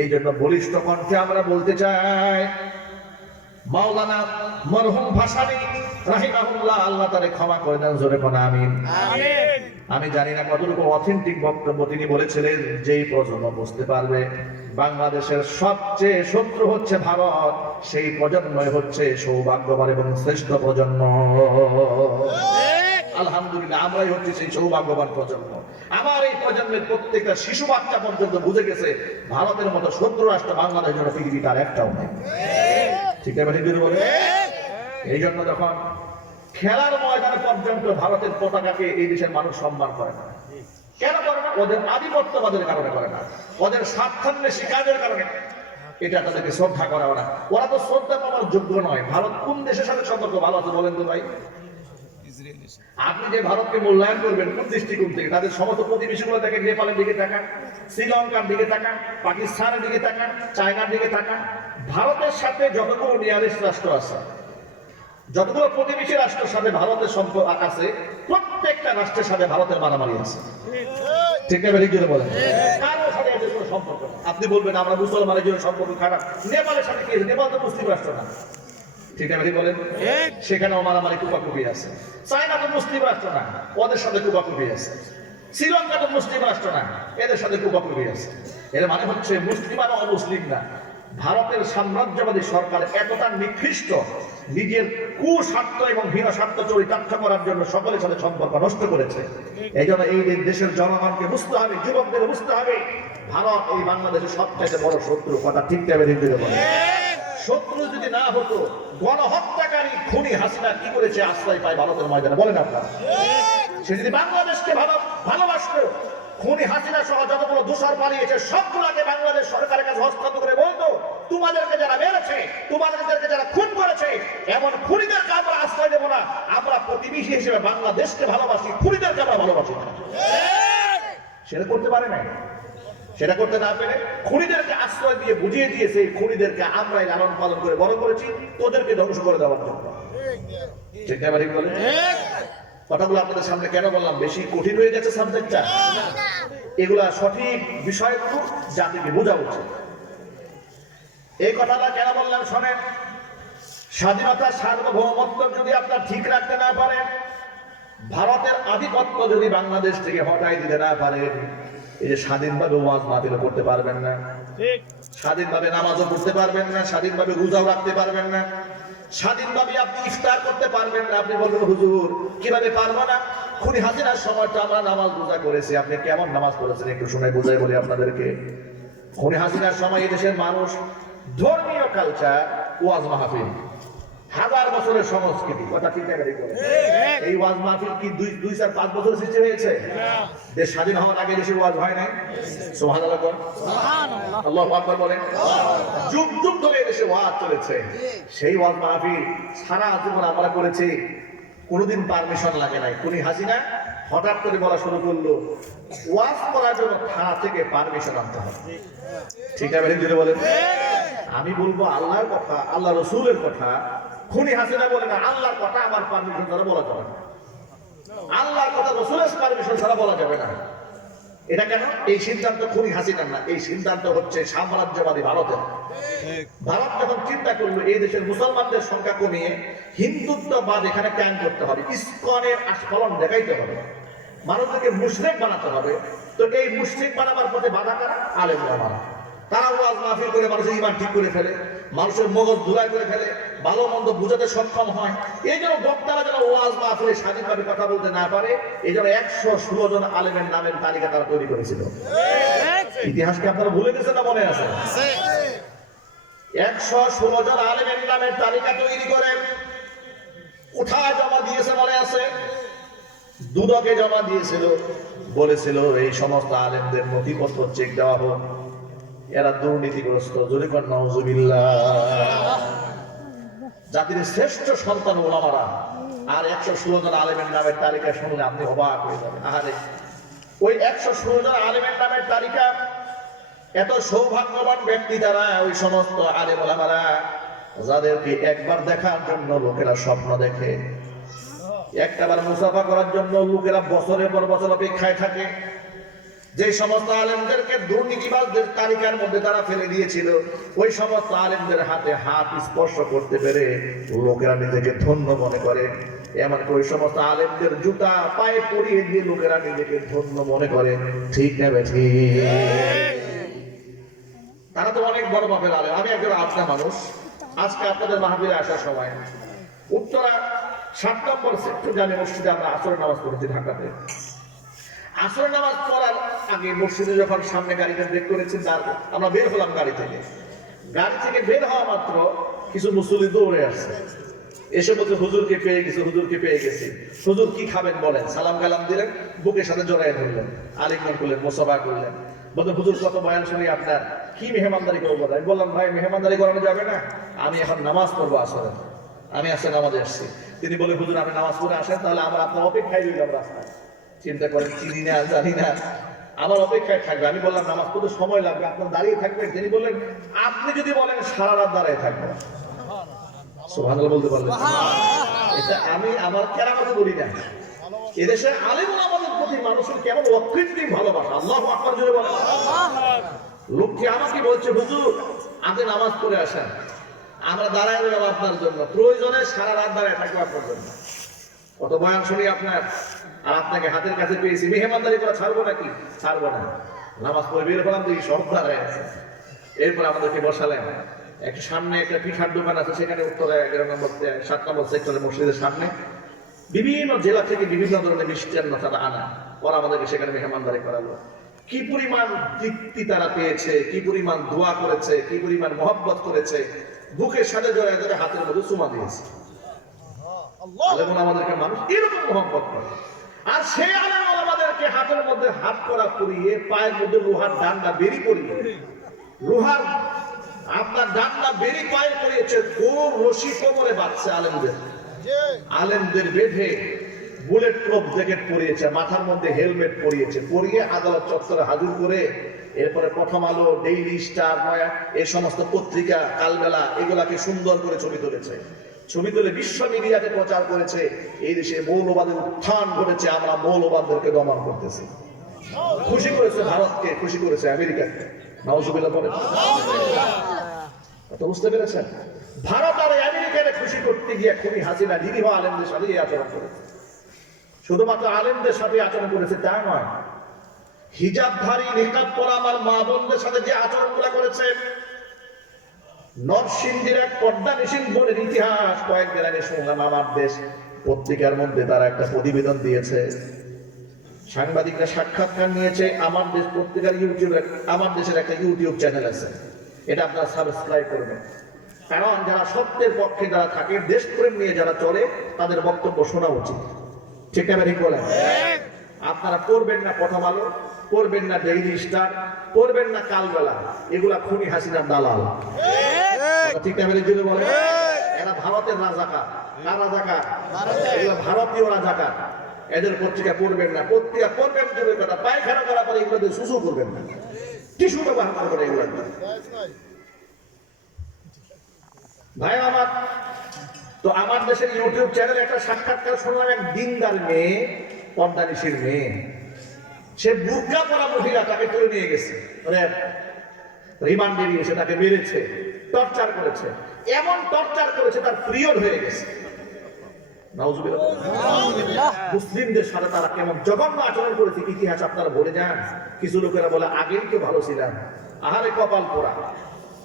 এই জন্য বলিষ্ঠ কণ্ঠে আমরা বলতে চাই, মাওলানা মরহুম ভাসানী রাহিমাহুল্লাহ, আল্লাহ তারে ক্ষমা করে দেন। জোরে কোন আমিন। আমি জানি না কতটুকু অথেন্টিক বক্তব্য তিনি বলেছিলেন, যেই প্রজন্ম বুঝতে পারবে বাংলাদেশের সবচেয়ে শত্রু হচ্ছে ভারত, সেই প্রজন্মই হচ্ছে সৌভাগ্যবান এবং শ্রেষ্ঠ প্রজন্ম। আলহামদুলিল্লাহ, আমরাই হচ্ছে সেই সৌভাগ্যবান প্রজন্ম। আমার এই প্রজন্মের প্রত্যেকটা শিশু বাচ্চা পর্যন্ত বুঝে গেছে ভারতের মতো শত্রু রাষ্ট্র বাংলাদেশের জন্য পৃথিবী তার একটাও নেই। ঠিক আছে? বলে এই জন্য যখন খেলার ময়দানে পর্যন্ত ভারতের পতাকাকে এই দেশের মানুষ সম্মান করে না। কেন করে না? ওদের আধিপত্যবাদের কারণে করে না, ওদের স্বার্থান্বেষী কাজের কারণে। এটা তাদেরকে শ্রদ্ধা করা না। ওরা তো শ্রদ্ধা পাওয়ার যোগ্য নয়। ভারত কোন দেশের সাথে সম্পর্ক ভালো আছে বলেন তো ভাই? আপনি যে ভারতকে মূল্যায়ন করবেন কোন দৃষ্টিকোণ থেকে? তাদের সমস্ত প্রতিবেশীগুলো দেখেন, নেপালের দিকে তাকান, শ্রীলঙ্কার দিকে তাকান, পাকিস্তানের দিকে তাকান, চায়নার দিকে তাকান। ভারতের সাথে যতগুলো নিয়ারেস্ট রাষ্ট্র আছে, যতগুলো প্রতিবেশী রাষ্ট্রের সাথে ভারতের সম্পর্ক আছে, প্রত্যেকটা রাষ্ট্রের সাথে ভারতের মারামারি আছে। ঠিক আছে? জোরে বলেন। কারোর সাথে এদের কোনো সম্পর্ক নেই। আপনি বলবেন আমরা মুসলমানের জন্য সম্পর্ক খারাপ, নেপালের সাথে কি? নেপাল তো মুসলিম রাষ্ট্র না। ঠিক আছে? বলেন। সেখানেও মারামারি কুপাকুপি আছে। চায়না তো মুসলিম রাষ্ট্র না, ওদের সাথে কুপাকুপি আছে। শ্রীলঙ্কা তো মুসলিম রাষ্ট্র না, এদের সাথে কুপাকুপি আছে। এর মানে হচ্ছে মুসলিম আর অমুসলিম না, ভারতের সাম্রাজ্যবাদী সরকার এতটা নিকৃষ্ট, নিজের কুস্বার্থ এবং হীন স্বার্থ চরিতার্থ করার জন্য সকলের সাথে সম্পর্ক নষ্ট করেছে। এই জন্য এই দেশের জনগণকে বুঝতে হবে, যুবকদের বুঝতে হবে, ভারত এই বাংলাদেশের সবচেয়ে বড় শত্রু। কথা ঠিক টাইমে দিতে বলে, শত্রু যদি না হতো গণহত্যাকারী খুনি হাসিনা কি করেছে আশ্রয় পায় ভারতের ময়দানে, বলেন আপনারা? সে যদি বাংলাদেশকে ভালোবাসতো, খুনি হাসিনা সহ যতগুলো দোষর পালিয়েছে সবগুলোকে বাংলাদেশ সরকারের কাছে হস্তান্তর করে বলতো, তোমাদেরকে যারা মেরেছে, তোমাদেরকে যারা খুন করেছে, এমন খুনিদেরকে আমরা আশ্রয় দেব না। আমরা প্রতিবেশী হিসেবে বাংলাদেশকে ভালোবাসি, খুনিদেরকে আমরা ভালোবাসি না। সেটা করতে পারে না। সেটা করতে না পেরে খুনিদেরকে আশ্রয় দিয়ে বুঝিয়ে দিয়েছে, এই খুনিদেরকে আমরাই লালন পালন করে বড় করেছি তোদেরকে ধ্বংস করে দেওয়ার জন্য। ঠিক না ঠিক বলে? কথাগুলো আপনাদের সামনে কেন বললাম, বেশি কঠিন হয়ে গেছে সাবজেক্টটা? এগুলা সঠিক বিষয়গুলো জাতিকে বোঝা উচিত। এই কথাটা কেন বললাম শোনেন, স্বাধীনতা সার্বভৌমত্ব যদি আপনার ঠিক রাখতে না পারেন, ভারতের আধিপত্য যদি বাংলাদেশ থেকে হটাই দিতে না পারেন, এই যে স্বাধীনভাবে ওয়াজ মাহফিল করতে পারবেন না, স্বাধীনভাবে নামাজও পড়তে পারবেন না, স্বাধীনভাবে রোজাও রাখতে পারবেন না, স্বাধীনভাবে আপনি ইফতার করতে পারবেন না। আপনি বলবেন হুজুর কিভাবে পারবো না? খুনি হাসিনার সময় তো আমরা নামাজ রোজা করেছি, আপনি কেমন নামাজ পড়েছেন একটু শুনে বোঝাই বলি আপনাদেরকে। খুনি হাসিনার সময় এই দেশের মানুষ ধর্মীয় কালচার, ওয়াজ মাহফিল, 1000 বছরের সংস্কৃতি। কথা ঠিক আছে? এই ওয়াজ মাহফিল কি 2-4-5 বছর সৃষ্টি হয়েছে? দেশ স্বাধীন হওয়ার আগে দেশে ওয়াজ হয় নাই? সুবহানাল্লাহ বলেন, আল্লাহু আকবার বলেন। যুগ যুগ ধরে দেশে ওয়াজ চলেছে। সেই ওয়াজ মাহফিল সারা জীবন আমরা করেছি, কোনোদিন পারমিশন লাগে নাই। খুনি হাসিনা হঠাৎ করে বলা শুরু করলো, ওয়াজ করার জন্য থানা থেকে পারমিশন আনতে হবে। ঠিক আছে বলেন? আমি বলবো আল্লাহর কথা, আল্লাহ রসুলের কথা। খুনি হাসিনা বলে না আল্লাহর কথা আমার পারমিশন ছাড়া বলা যাবে না, আল্লাহর কথা রসুলের পারমিশন ছাড়া বলা যাবে না। এটা কেন? এই সিদ্ধান্ত খুনি হাসিনার না, এই সিদ্ধান্ত হচ্ছে সাম্রাজ্যবাদী ভারতের। ভারত যখন চিন্তা করলো এই দেশের মুসলমানদের সংখ্যা কমিয়ে হিন্দুত্ববাদ এখানে ক্যাম্প করতে হবে, ইসকনের আস্ফলন দেখাইতে হবে, মানুষদেরকে মুশরিক বানাতে হবে, তো এই মুশরিক বানাবার পথে বাধা কারা? আলেম ওলামারা। তারা ওয়াজ মাহফিল করে মানুষের ঈমান ঠিক করে ফেলে, মানুষের মগজ ধুলাই করে ফেলে, ভালো মন্দ বুঝাতে সক্ষম হয়। এই জন্য বক্তারা যেন ওয়াজ মাহফিলে স্বাধীনভাবে কথা বলতে না পারে, এই জন্য 116 জন আলেমের নামের তালিকা তারা তৈরি করেছিল। ইতিহাসকে আপনারা ভুলে গেছেন না মনে আছে? 116 জন আলেমের নামের তালিকা তৈরি করে কোথায় জমা দিয়েছে মনে আছে? দুদকে জমা দিয়েছিল, বলেছিল এই সমস্ত আলেমদের নথিপত্র চেক দেওয়া হোক, এরা দুর্নীতিগ্রস্ত। জোরে কর নাউজুবিল্লাহ। জাতির শ্রেষ্ঠ সন্তান ওলামারা, আর 116 জন আলেমের নামের তালিকা শুনলে আপনি অবাক হয়ে যাবেন। আরে ওই 116 জন আলেমের নামের তালিকা, এত সৌভাগ্যবান ব্যক্তি তারা, ওই সমস্ত আলেম ওলামারা যাদেরকে একবার দেখার জন্য লোকেরা স্বপ্ন দেখে, একটাবার মুসাফা করার জন্য লোকেরা বছরের পর বছর অপেক্ষায় থাকে। যে সমস্ত আলেমদেরকে দুর্নীতিবাজদের তালিকার মধ্যে তারা ফেলে দিয়েছিল, ওই সমস্ত আলেমদের হাতে হাত স্পর্শ করতে পেরে লোকেরা নিজেকে ধন্য মনে করে। এমনকি ওই সমস্ত আলেমদের জুতা পায়ে পরিয়ে দিয়ে লোকেরা নিজেকে ধন্য মনে করে। ঠিক না বেঠি? তারা তো অনেক বড় মাপের আলেম। আমি একজন আপনা মানুষ, আজকে আপনাদের মাহফিলে আসার সময় উত্তরা 7 নম্বর সেক্টর জামে মসজিদে আমরা আসরের নামাজ পড়েছি ঢাকাতে। আসরের নামাজ পড়ার আগে মসজিদে যখন সামনে গাড়িটা ব্রেক করেছি, আমরা বের হলাম গাড়ি থেকে বের হওয়া মাত্র কিছু মুসল্লি দৌড়ে আসছে, এসে বলছে হুজুরকে পেয়ে গেছে, হুজুরকে পেয়ে গেছি। হুজুর কি খাবেন বলেন? সালাম কালাম দিলেন, বুকের সাথে জড়াই ধরলেন, আলিঙ্গন করলেন, মোসাফা করলেন। বলতে হুজুর কত বয়ান শুনি আপনার, কি মেহমানদারি করবো? আমি বললাম ভাই মেহমানদারি করানো যাবে না, আমি এখন নামাজ পড়বো আসরে, আমি আসলে নামাজে আসছি। তিনি বলে হুজুর আপনি নামাজ পড়ে আসেন, তাহলে আমরা আপনার অপেক্ষায় রইলাম রাস্তায়। চিন্তা করেন, চিনি না জানি না, আমার অপেক্ষায় থাকবে। আমি বললাম নামাজ পড়তে সময় লাগবে, আপনার দাঁড়িয়ে থাকবেন। তিনি বললেন আপনি যদি বলেন সারা রাত দাঁড়িয়ে থাকবো। সুবহানাল্লাহ বলতে পারলেন? এটা আমি আমার কেরামতে বলি না, এদেশে আলেম ওলামাদের প্রতি মানুষের কেমন অকৃত্রিম ভালোবাসা। আল্লাহু আকবার জোরে বলেন। লোকটি আমাকে বলছে হুজুর আপনি নামাজ পড়ে আসেন, আমরা দাঁড়ায় রইলাম আপনার জন্য, প্রয়োজনে সারা রাত দাঁড়ায় থাকবো আপনার জন্য। কত বয়ান শুনি আপনার, আর আপনাকে হাতের কাছে পেয়েছি, মেহমানদারি করা ছাড়বো নাকি? ছাড়বো না। নামাজ পড়ে বের হলাম দেখি সব দাঁড়ায় আছে। এরপর আমাদেরকে বসালেন একটা সামনে একটা পিঠার দোকান আছে, সেখানে উত্তরা 11 নম্বর 7 নম্বর সেক্টরের মসজিদের সামনে বিভিন্ন জেলা থেকে বিভিন্ন ধরনের মিষ্টান্ন তারা আনা, ওরা আমাদেরকে সেখানে মেহমানদারি করালো। কি পরিমাণ তৃপ্তি তারা পেয়েছে, কি পরিমাণ দোয়া করেছে, কি পরিমাণ মহব্বত করেছে, বুকের সাথে জড়ায় ধরে হাতের মধ্যে চুমা দিয়েছে। আলেমুল আমাদেরকে মানুষ এরকম মহব্বত করে। আর সেই আলেমুল আমাদেরকে হাতের মধ্যে হাত করা পরিয়ে, পায়ের মধ্যে লোহার ডান্ডা বেরি পরিয়ে, লোহার আপনার ডান্ডা বেরি পায়ে পরিয়েছে, গরুর রশি কোমরে বাঁধছে আলেমদের বেঁধে বুলেট প্রুফ জ্যাকেট পরিয়েছে, মাথার মধ্যে হেলমেট পরিয়েছে, পরিয়ে আদালত চত্বরে হাজির করে এরপরে প্রথম আলো, ডেইলি স্টার, এই সমস্ত পত্রিকা, কালবেলা এগুলাকে সুন্দর করে ছবি তুলেছে। ছবি তুলে বিশ্ব মিডিয়াতে প্রচার করেছে এই দেশে মৌলবাদের উত্থান ঘটেছে, আমরা মৌলবাদদেরকে দমন করতেছি। খুশি করেছে ভারতকে, খুশি করেছে আমেরিকাকে। নাউজুবিল্লাহ বলেন। তো বুঝতে পেরেছেন, ভারত আর আমেরিকাকে খুশি করতে গিয়ে খুবই হাসিনা নিরীহ আলেমদের সাথে এই আচরণ করেছে। শুধুমাত্র আলেমদের সাথে আচরণ করেছে তা নয়, হিজাবধারী নিকাব পরা আমার মা বোনদের সাথে যে আচরণগুলো করেছে। নরসিংদীর এক পর্দা নিশীন বোনের ইতিহাস কয়েকদিন আগে শুনলাম, আমার দেশ পত্রিকার মধ্যে তারা একটা প্রতিবেদন দিয়েছে, সাংবাদিকরা সাক্ষাৎকার নিয়েছে। আমার দেশ পত্রিকার ইউটিউবে, আমার দেশের একটা ইউটিউব চ্যানেল আছে, এটা আপনারা সাবস্ক্রাইব করবেন। কারণ যারা সত্যের পক্ষে যারা থাকে, দেশপ্রেম নিয়ে যারা চলে, তাদের বক্তব্য শোনা উচিত। ঠিক না ঠিক বলেন? আপনারা পড়বেন না প্রথম আলো, পড়বেন না ডেইলি স্টার, পড়বেন না কালবেলা, এগুলা খুনি হাসিনার দালাল। ঠিক না যদি বলেন? এরা ভারতের রাজাকার। কার রাজাকার? এগুলো ভারতীয় রাজাকার। এদের পত্রিকা পড়বেন না, পত্রিকা পড়বেন দূরের কথা, পায়খানা করার পরে এগুলো দিয়ে সুসু করবেন না, টিস্যু ব্যবহার করে এগুলো। ভাই আমার, তো আমার দেশের ইউটিউব চ্যানেলে একটা সাক্ষাৎকার শুনলাম, এক দিনদার মেয়ে, পর্দানিশীর মেয়ে, সে বুর্কা পরা মহিলা, তাকে তুলে নিয়ে গেছে, রিমান্ডে নিয়ে এসে তাকে মেরেছে, টর্চার করেছে, এমন টর্চার করেছে তার পিরিয়ড হয়ে গেছে। মুসলিমদের সাথে তারা কেমন জঘন্য আচরণ করেছে ইতিহাস আপনারা বলে যান। কিছু লোকেরা বলে আগেই তো ভালো ছিলাম, আহারে কপাল পোড়া,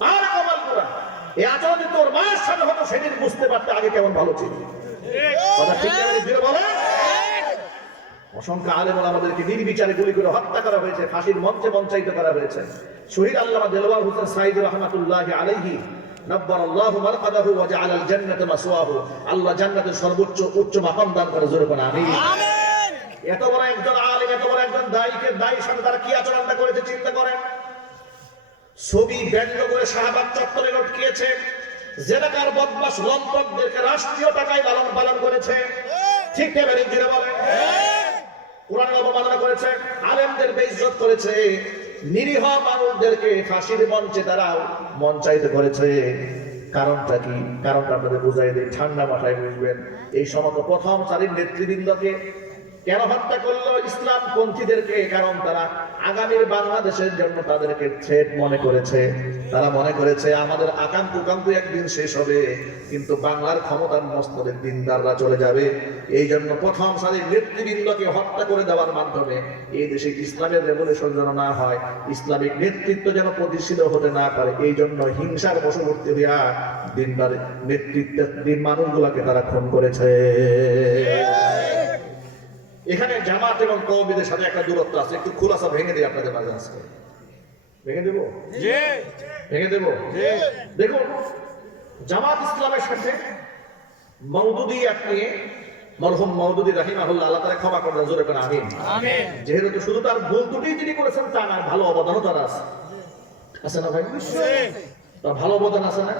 আহারে কপাল পোড়া, এই আচরণ তোর মায়ের সাথে হতো সেদিন বুঝতে পারতে আগে কেমন ভালো ছিল। অসংখ্য আলেম আমাদেরকে নির্বিচারে গুলি করে হত্যা করা হয়েছে, ফাঁসির মঞ্চে মঞ্চায়িত করা হয়েছে। শহীদ আল্লামা দেলওয়ার হোসেন সাইদ রহমাতুল্লাহ আলাইহি নব্বারাল্লাহু মারকাদাহু ওয়া জাআলাল জান্নাতা মাসওয়াহু, আল্লাহ জান্নাতের সর্বোচ্চ উচ্চ মাকাম দান করে, জোরে বলেন আমিন। এত বড় একজন আলেম, এত বড় একজন দায়ীর সাথে তারা কি আচরণটা করেছে চিন্তা করেন। ছবি ব্যঙ্গ করে শাহবাগ চত্বরে লটকিয়েছে, জেলাকার বদমাশ লম্পটদেরকে রাষ্ট্রীয় টাকায় লালন পালন করেছে। ঠিক না বেরিয়ে জুড়ে বলেন? কোরআনের অবমাননা করেছে, আলেমদের বেইজ্জত করেছে, নিরীহ মানুষদেরকে ফাঁসির মঞ্চে তারাও মঞ্চায়িত করেছে। কারণটা কি? কারণটা আপনাদের বুঝাই দিই, ঠান্ডা মাথায় বুঝবেন। এই সমস্ত প্রথম সারির নেতৃবৃন্দকে কেন হত্যা করলো? ইসলাম পন্থীদেরকে। কারণ তারা আগামীর বাংলাদেশের জন্য তাদেরকে থ্রেট মনে করেছে। তারা মনে করেছে আমাদের আকান্ত একদিন শেষ হবে, কিন্তু বাংলার ক্ষমতার মস্তদের দিনদাররা চলে যাবে। এই জন্য প্রথম সারির নেতৃবৃন্দকে হত্যা করে দেওয়ার মাধ্যমে এই দেশে ইসলামের রেভলিউশন যেন না হয়, ইসলামিক নেতৃত্ব যেন প্রতিষ্ঠিত হতে না পারে, এই জন্য হিংসার বশবর্তী হইয়া দিনদার নেতৃত্বের দিন মানুষগুলাকে তারা খুন করেছে। এখানে জামাত এবং কওমিদের সাথে একটা দূরত্ব আছে, একটু খোলাসা ভেঙে দিই আপনাদের মাঝে আজকে। ভেঙে দেব? ভেঙে দেব? দেখুন, জামাত ইসলামের সাথে মওদুদিয়াত নিয়ে মরহুম মওদুদি রাহিমাহুল্লাহ, আল্লাহ তাআলা ক্ষমা করবেন, জোরে করে আমিন। যেহেতু শুধু তার ভুল ত্রুটি তিনি করেছেন তা না, ভালো অবদানও তার আছে না ভাই? তার ভালো অবদান আছে না?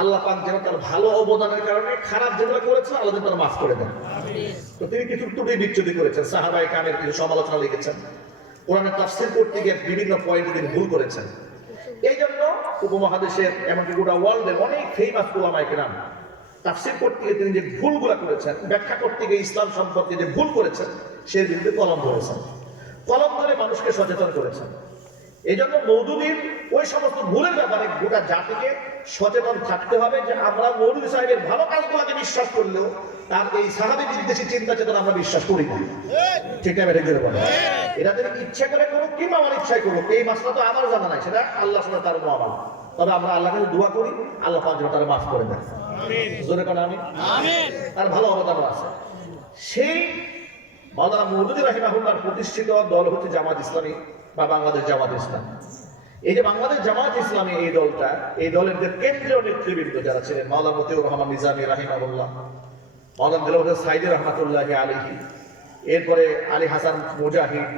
আল্লাহ পাক যেন তার ভালো অবদানের কারণে খারাপ যেগুলো করেছেন আল্লাহ তার মাফ করে দেন। তো তিনি কিছু ত্রুটি বিচ্যুতি করেছেন, সাহাবায়ে কামের কিছু সমালোচনা লিখেছেন, কোরআনের তাফসীর করতে গিয়ে বিভিন্ন পয়েন্টে তিনি ভুল করেছেন। এই জন্য উপমহাদেশের এমনকি গোটা ওয়ার্ল্ডের অনেক ফেমাস উলামায়ে কেরাম তাফসীর করতে গিয়ে তিনি যে ভুলগুলো করেছেন, ব্যাখ্যা করতে গিয়ে ইসলাম সম্পর্কে যে ভুল করেছেন, সে বিরুদ্ধে কলম ধরেছেন, কলম ধরে মানুষকে সচেতন করেছেন। এই জন্য মওদুদীর ওই সমস্ত ভুলের ব্যাপারে গোটা জাতিকে সচেতন থাকতে হবে যে আমরা মওদুদী সাহেবের ভালো কাজগুলোকে বিশ্বাস করলেও তার এই সাহাবী বিদ্বেষী চিন্তা চেতনা আমরা বিশ্বাস করি না। ঠিক না বেঠিক বলে এরা যদি ইচ্ছা করে করুক কিংবা আমার ইচ্ছায় করুক, এই মাসলা তো আমার জানা নাই, সেটা আল্লাহর সাথে তার মুআমালা। তবে আমরা আল্লাহর কাছে দোয়া করি আল্লাহ পাক যেন তারা মাফ করে দেন। জোরে করে আমিন। তার ভালো অবদান আছে। সেই মাওলানা মওদুদী রাহিমাহুল্লাহর প্রতিষ্ঠিত দল হচ্ছে জামাত ইসলামী বা বাংলাদেশ জামাত ইসলাম। এই যে বাংলাদেশ জামাত ইসলামী এই দলটা, এই দলের যে কেন্দ্রীয় নেতৃবৃন্দ যারা ছিলেন মাওলানা মতিউর রহমান নিজামী রাহিমাহুল্লাহ, মাওলানা দেলোয়ার সাইদী রাহমাতুল্লাহি আলাইহি, এরপরে আলী হাসান মুজাহিদ,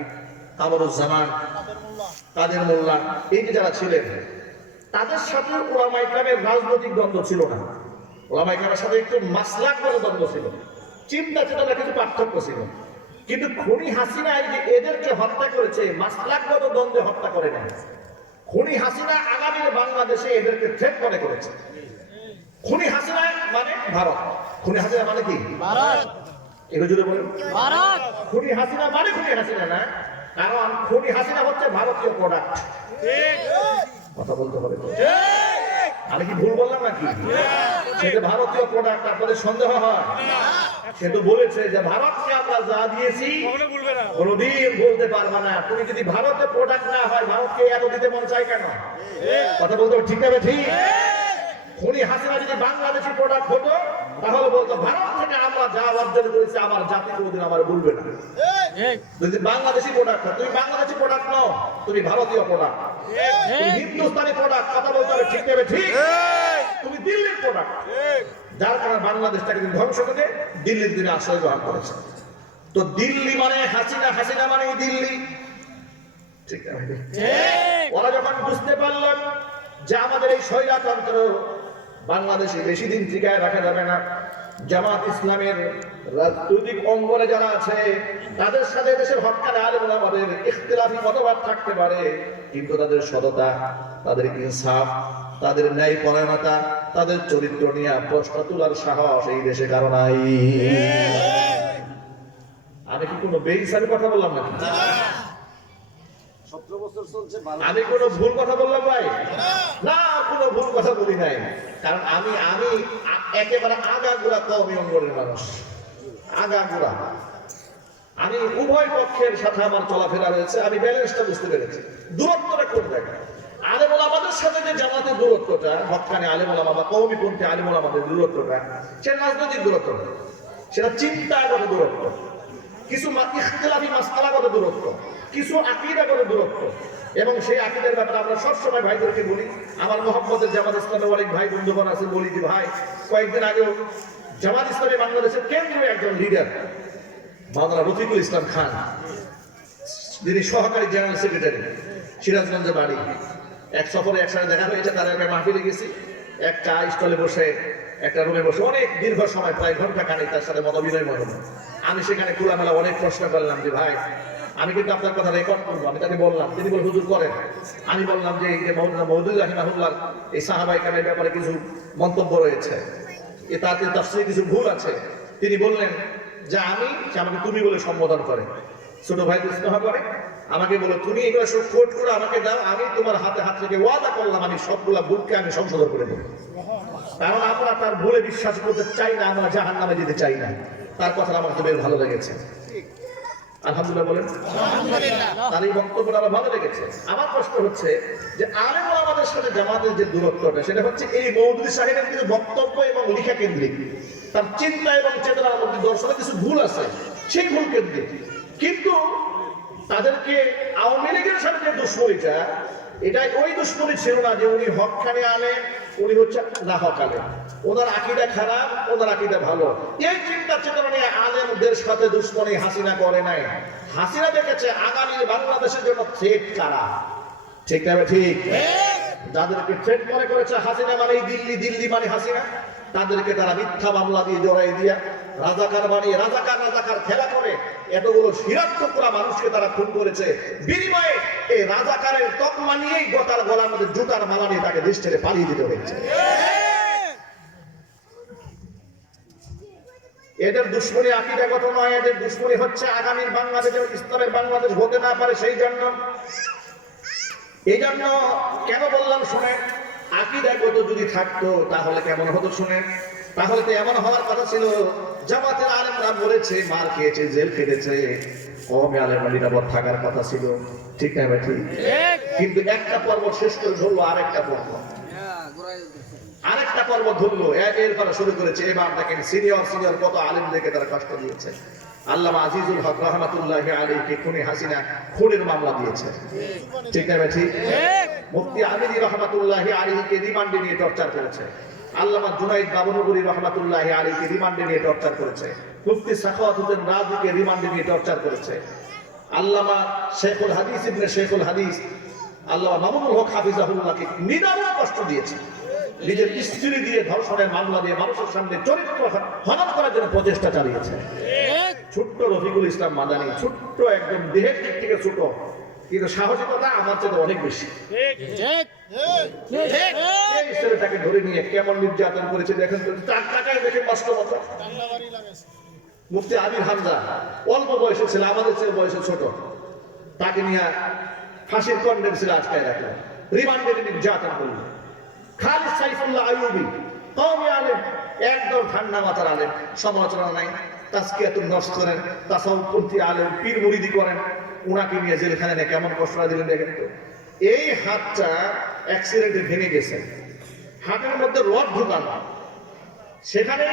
কামরুজ্জামান, কাদের মোল্লা, এই যে যারা ছিলেন তাদের সাথে উলামায়ে কেরামের রাজনৈতিক দ্বন্দ্ব ছিল না। উলামায়ে কেরামের সাথে একটু মাসলাকগত দ্বন্দ্ব ছিল, চিন্তা চেতনা কিছু পার্থক্য ছিল। কিন্তু খুনি হাসিনা এই যে এদেরকে হত্যা করেছে মাসলাকগত দ্বন্দ্বে হত্যা করে নাই। খুনি হাসিনা আগামীর বাংলাদেশে এদেরকে থ্রেট মনে করেছে। খুনি হাসিনা মানে ভারত। খুনি হাসিনা মানে কি? ভারত। এগুলো যদি বলেন ভারত। খুনি হাসিনা মানে খুনি হাসিনা না, কারণ খুনি হাসিনা হচ্ছে ভারতীয় প্রোডাক্ট। ঠিক কথা বলতে হবে তো। ঠিক আমি কি ভুল বললাম নাকি? সেটা ভারতীয় প্রোডাক্ট, আপনাদের সন্দেহ হয়? সে তো বলেছে যে ভারতকে আমরা যা দিয়েছি কোনদিন বলতে পারবা না। তুমি যদি ভারতের প্রোডাক্ট না হয় ভারতকে এত দিতে মন চাই কেন? কথা বলতে ঠিক না ঠিক? খুনি হাসিনা যদি বাংলাদেশি প্রোডাক্ট হতো তাহলে বলতো ভারত থেকে আমরা যা অর্জন করেছি আমার জাতি কোনদিন আমার বলবে না। যদি বাংলাদেশি প্রোডাক্ট হয়, তুমি বাংলাদেশি প্রোডাক্ট নও, তুমি ভারতীয় প্রোডাক্ট, তুমি হিন্দুস্তানি প্রোডাক্ট। কথা বলতে হবে ঠিক না ঠিক? তুমি দিল্লির প্রোডাক্ট, যার কারণে বাংলাদেশটাকে ধ্বংস করে দিল্লির দিনে আশ্রয় গ্রহণ করেছে। তো দিল্লি মানে হাসিনা, হাসিনা মানে দিল্লি। ঠিক আছে। ওরা যখন বুঝতে পারলেন যে আমাদের এই স্বৈরতন্ত্র বাংলাদেশে বেশি দিন টিকায় রাখা যাবে না, জামাত ইসলামের রাজনৈতিক অঙ্গনে যারা আছে তাদের সাথে দেশের হক্কানে আলেম ওলামাদের ইখতিলাফি মতবাদ থাকতে পারে, কিন্তু তাদের সততা, তাদের ইনসাফ, তাদের ন্যায়পরায়ণতা, তাদের চরিত্র নিয়ে প্রশ্ন তোলার সাহস এই দেশে কারো নাই। আমি কি কোনো বেইনসাফি কথা বললাম নাকি? আমি কোনো ভুল কথা বললাম ভাই? না, কোনো ভুল কথা বলি নাই। কারণ আমি একেবারে আগাগোড়া কওমি অঙ্গনের মানুষ, আগাগোড়া। আমি উভয় পক্ষের সাথে আমার চলাফেরা রয়েছে, আমি ব্যালেন্সটা বুঝতে পেরেছি। দূরত্বটা কোন জায়গায়? আলেম ওলামাদের সাথে যে জামাতের দূরত্বটা, হক্কানি আলেম ওলামা বা কওমিপন্থী আলেম ওলামাদের দূরত্বটা, সেটা রাজনৈতিক দূরত্ব না, সেটা চিন্তাগত দূরত্ব, কিছু ইখতিলাফি মাসআলাগত দূরত্ব, কিছু আকীদাগত দূরত্ব। এবং সেই আকীদার ব্যাপারে আমরা সবসময় ভাইদেরকে বলি, আমার মোহাম্মদের জামাত ইসলামের অনেক ভাই বন্ধুগণ আছে, বলি যে ভাই, কয়েকদিন আগেও জামাত ইসলামী বাংলাদেশের কেন্দ্রীয় একজন লিডার মাওলানা রফিকুল ইসলাম খান, যিনি সহকারী জেনারেল সেক্রেটারি, সিরাজগঞ্জে বাড়ি, এক সফরে একসাথে দেখা হয়েছে, তার একটা মাহফিলে গেছি, একটা স্টলে বসে, একটা রুমে বসে অনেক দীর্ঘ সময়, প্রায় ঘন্টা খানিক তার সাথে মত বিনিময় হলো। আমি সেখানে খোলামেলা অনেক প্রশ্ন করলাম যে ভাই, আমি কিন্তু আপনার কথা রেকর্ড করবো। আমি তাকে বললাম, তিনি বলে হুজুর করেন। আমি বললাম যে এই যে মাওলানা মওদুদী রাহিমাহুল্লাহর এই সাহাবায়ে কেরামের ব্যাপারে কিছু মন্তব্য রয়েছে, তাতে তাফসীরে কিছু ভুল আছে। তিনি বললেন যে আমাকে তুমি বলে সম্বোধন করে, ছোট ভাই স্নেহ করে, আমাকে বলে তুমি এগুলো সব কোট করে আমাকে দাও, আমি তোমার হাতে হাত রেখে ওয়াদা করলাম আমি সবগুলা ভুলকে আমি সংশোধন করে দেবো। কারণ আমরা তার ভুলে বিশ্বাস করতে চাই না, আমরা জাহান্নামে যেতে চাই না। তার কথা আমার তো বেশ ভালো লেগেছে। আলহামদুলিল্লাহ বলেন। তার এই বক্তব্যটা আমার ভালো লেগেছে। আমার প্রশ্ন হচ্ছে যে আলেম ওলামাদের সাথে জামাতের যে দূরত্বটা, সেটা হচ্ছে এই মওদুদী সাহেবের কিছু বক্তব্য এবং লেখা কেন্দ্রিক, তার চিন্তা এবং চেতনার মধ্যে দর্শনে কিছু ভুল আছে, সেই ভুল কেন্দ্রিক। কিন্তু তাদেরকে আওয়ামী লীগের সাথে যে দুশ্মনীটা, এটা ওই দুশ্মনী ছিল না যে উনি হকখানে আলেম, উনি হচ্ছে না হক আলেম, ওনার আকীদা খারাপ, ওনার আকীদা ভালো। এই চিন্তা চেতনা নিয়ে আলেমদের সাথে দুশ্মনী হাসিনা করে নাই। হাসিনা দেখেছে আগামী বাংলাদেশের জন্য থ্রেট কারা। ঠিক না ঠিক? যাদেরকে থ্রেট মনে করেছে হাসিনা মানে দিল্লি, দিল্লি মানে হাসিনা, তাদেরকে তারা মিথ্যা মামলা দিয়ে জড়াই দিয়া রাজাকার বানিয়ে রাজাকার খেলা করে এতগুলো সিরাজটুকরা মানুষকে তারা খুন করেছে। বিনিময়ে এই রাজাকারের তকমা নিয়েই গোটার গলার মধ্যে জুতার মালা নিয়ে তাকে দেশ ছেড়ে পালিয়ে দিতে হয়েছে। এদের দুশ্মনী আকীদাগত নয়, এদের দুশ্মনী হচ্ছে আগামীর বাংলাদেশের ইসলামের বাংলাদেশ হতে না পারে সেই জন্য। এই জন্য কেন বললাম শুনেন, আকীদাগত যদি থাকতো তাহলে কেমন হতো শুনেন। তাহলে তো এমন হওয়ার কথা ছিল, জামাতের আলেমরা বলেছে, মার খেয়েছে, জেল খেটেছে, কওমে আলেমরা নিরাপদ থাকার কথা ছিল, ঠিক না ভাই? ঠিক। কিন্তু একটা পর্ব শেষ করে ধরলো আরেকটা পর্ব ধরলো, এরপরে শুরু করেছে। এবার দেখেন সিনিয়র কত আলেমদেরকে তারা কষ্ট দিয়েছে। আল্লামা আজিজুল হক রহমাতুল্লাহি আলাইহি খুনি হাসিনা খুনের মামলা দিয়েছে, ঠিক না ভাই? ঠিক। মুফতি আমিনী রহমাতুল্লাহি আলাইহিকে রিমান্ডে নিয়ে টর্চার করেছে। আল্লামা জুনাইদ বাবনগরী রহমাতুল্লাহি আলাইহিকে রিমান্ডে নিয়ে টর্চার করেছে। মুফতি সাখাওয়াত হোসেন রাজিকে রিমান্ডে নিয়ে টর্চার করেছে। আল্লামা শেখুল হাদিস ইবনে শেখুল হাদিস আল্লামা মামুনুল হক হাফিজাহুল্লাহকে নিদারুণ কষ্ট দিয়েছে। নিজের স্ত্রী দিয়ে ধর্ষণের মামলা দিয়ে মানুষের সামনে চরিত্র হনন করার জন্য প্রচেষ্টা চালিয়েছে। ছোট্ট রফিকুল ইসলাম মাদানী, ছোট্ট একদম দেহের দিক থেকে ছোট, কিন্তু সাহসিকতা আমার চেয়ে অনেক বেশি। এই ছেলেটাকে ধরে নিয়ে কেমন নির্যাতন করেছে দেখেন তো, তার টাকায় দেখে বাস্তবতা। মুফতি আমির হামজা অল্প বয়সে ছিল, আমাদের চেয়ে বয়সে ছোট, তাকে নিয়ে ফাঁসির কন্ডেম ছিল আজকায় রাখলো, রিমান্ডে নির্যাতন করলো। খালিদ সাইফুল্লাহ আইয়ুবী কওমি আলেম, একদম ঠান্ডা মাথার আলেম, সমালোচনা নাই, তাজকিয়াতুন নফস করেন, তাসাউফপন্থী আলেম, পীর মুরিদি করেন, উনাকে নিয়ে জেলখানে নিয়ে কেমন কষ্ট দিলেন দেখেন তো। এই হাতটা অ্যাক্সিডেন্টে ভেঙে গেছে, হাতের মধ্যে রড ঢোকানো, সেখানে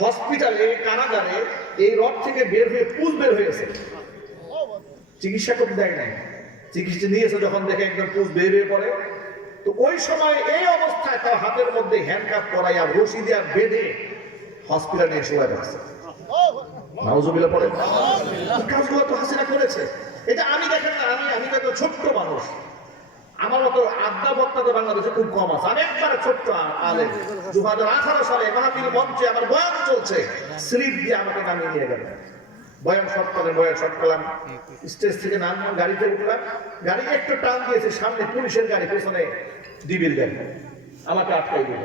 হসপিটালে কারাগারে এই রড থেকে বের হয়ে পুজ বের হয়েছে, চিকিৎসা করতে দেয় নাই, চিকিৎসা নিয়েছে যখন দেখে একদম পুজ বের হয়ে পড়ে, তো ওই সময় এই অবস্থায় তার হাতের মধ্যে হ্যান্ডকাপ করাইয়া রশি দিয়া বেঁধে হসপিটালে নিয়ে শোয়া রাখছে। নাউজুবিল্লাহ পড়ে। কাজগুলো তো হাসিনা করেছে। এটা আমি দেখেন না, আমি তো ছোট্ট মানুষ, আমার মতো আড্ডা বক্তা তো বাংলাদেশে খুব কম আছে। আমি একবারে ছোট্ট আলেম। 2018 সালে মাহফিল মঞ্চে আমার বয়ান চলছে, স্লিপ দিয়ে আমাকে নামিয়ে নিয়ে গেল। বয়ান শর্ট করলাম, স্টেজ থেকে নামলাম, গাড়িতে উঠলাম, গাড়ি একটু টান দিয়েছে, সামনে পুলিশের গাড়ি, পেছনে ডিবির গাড়ি, আমাকে আটকাই দিল।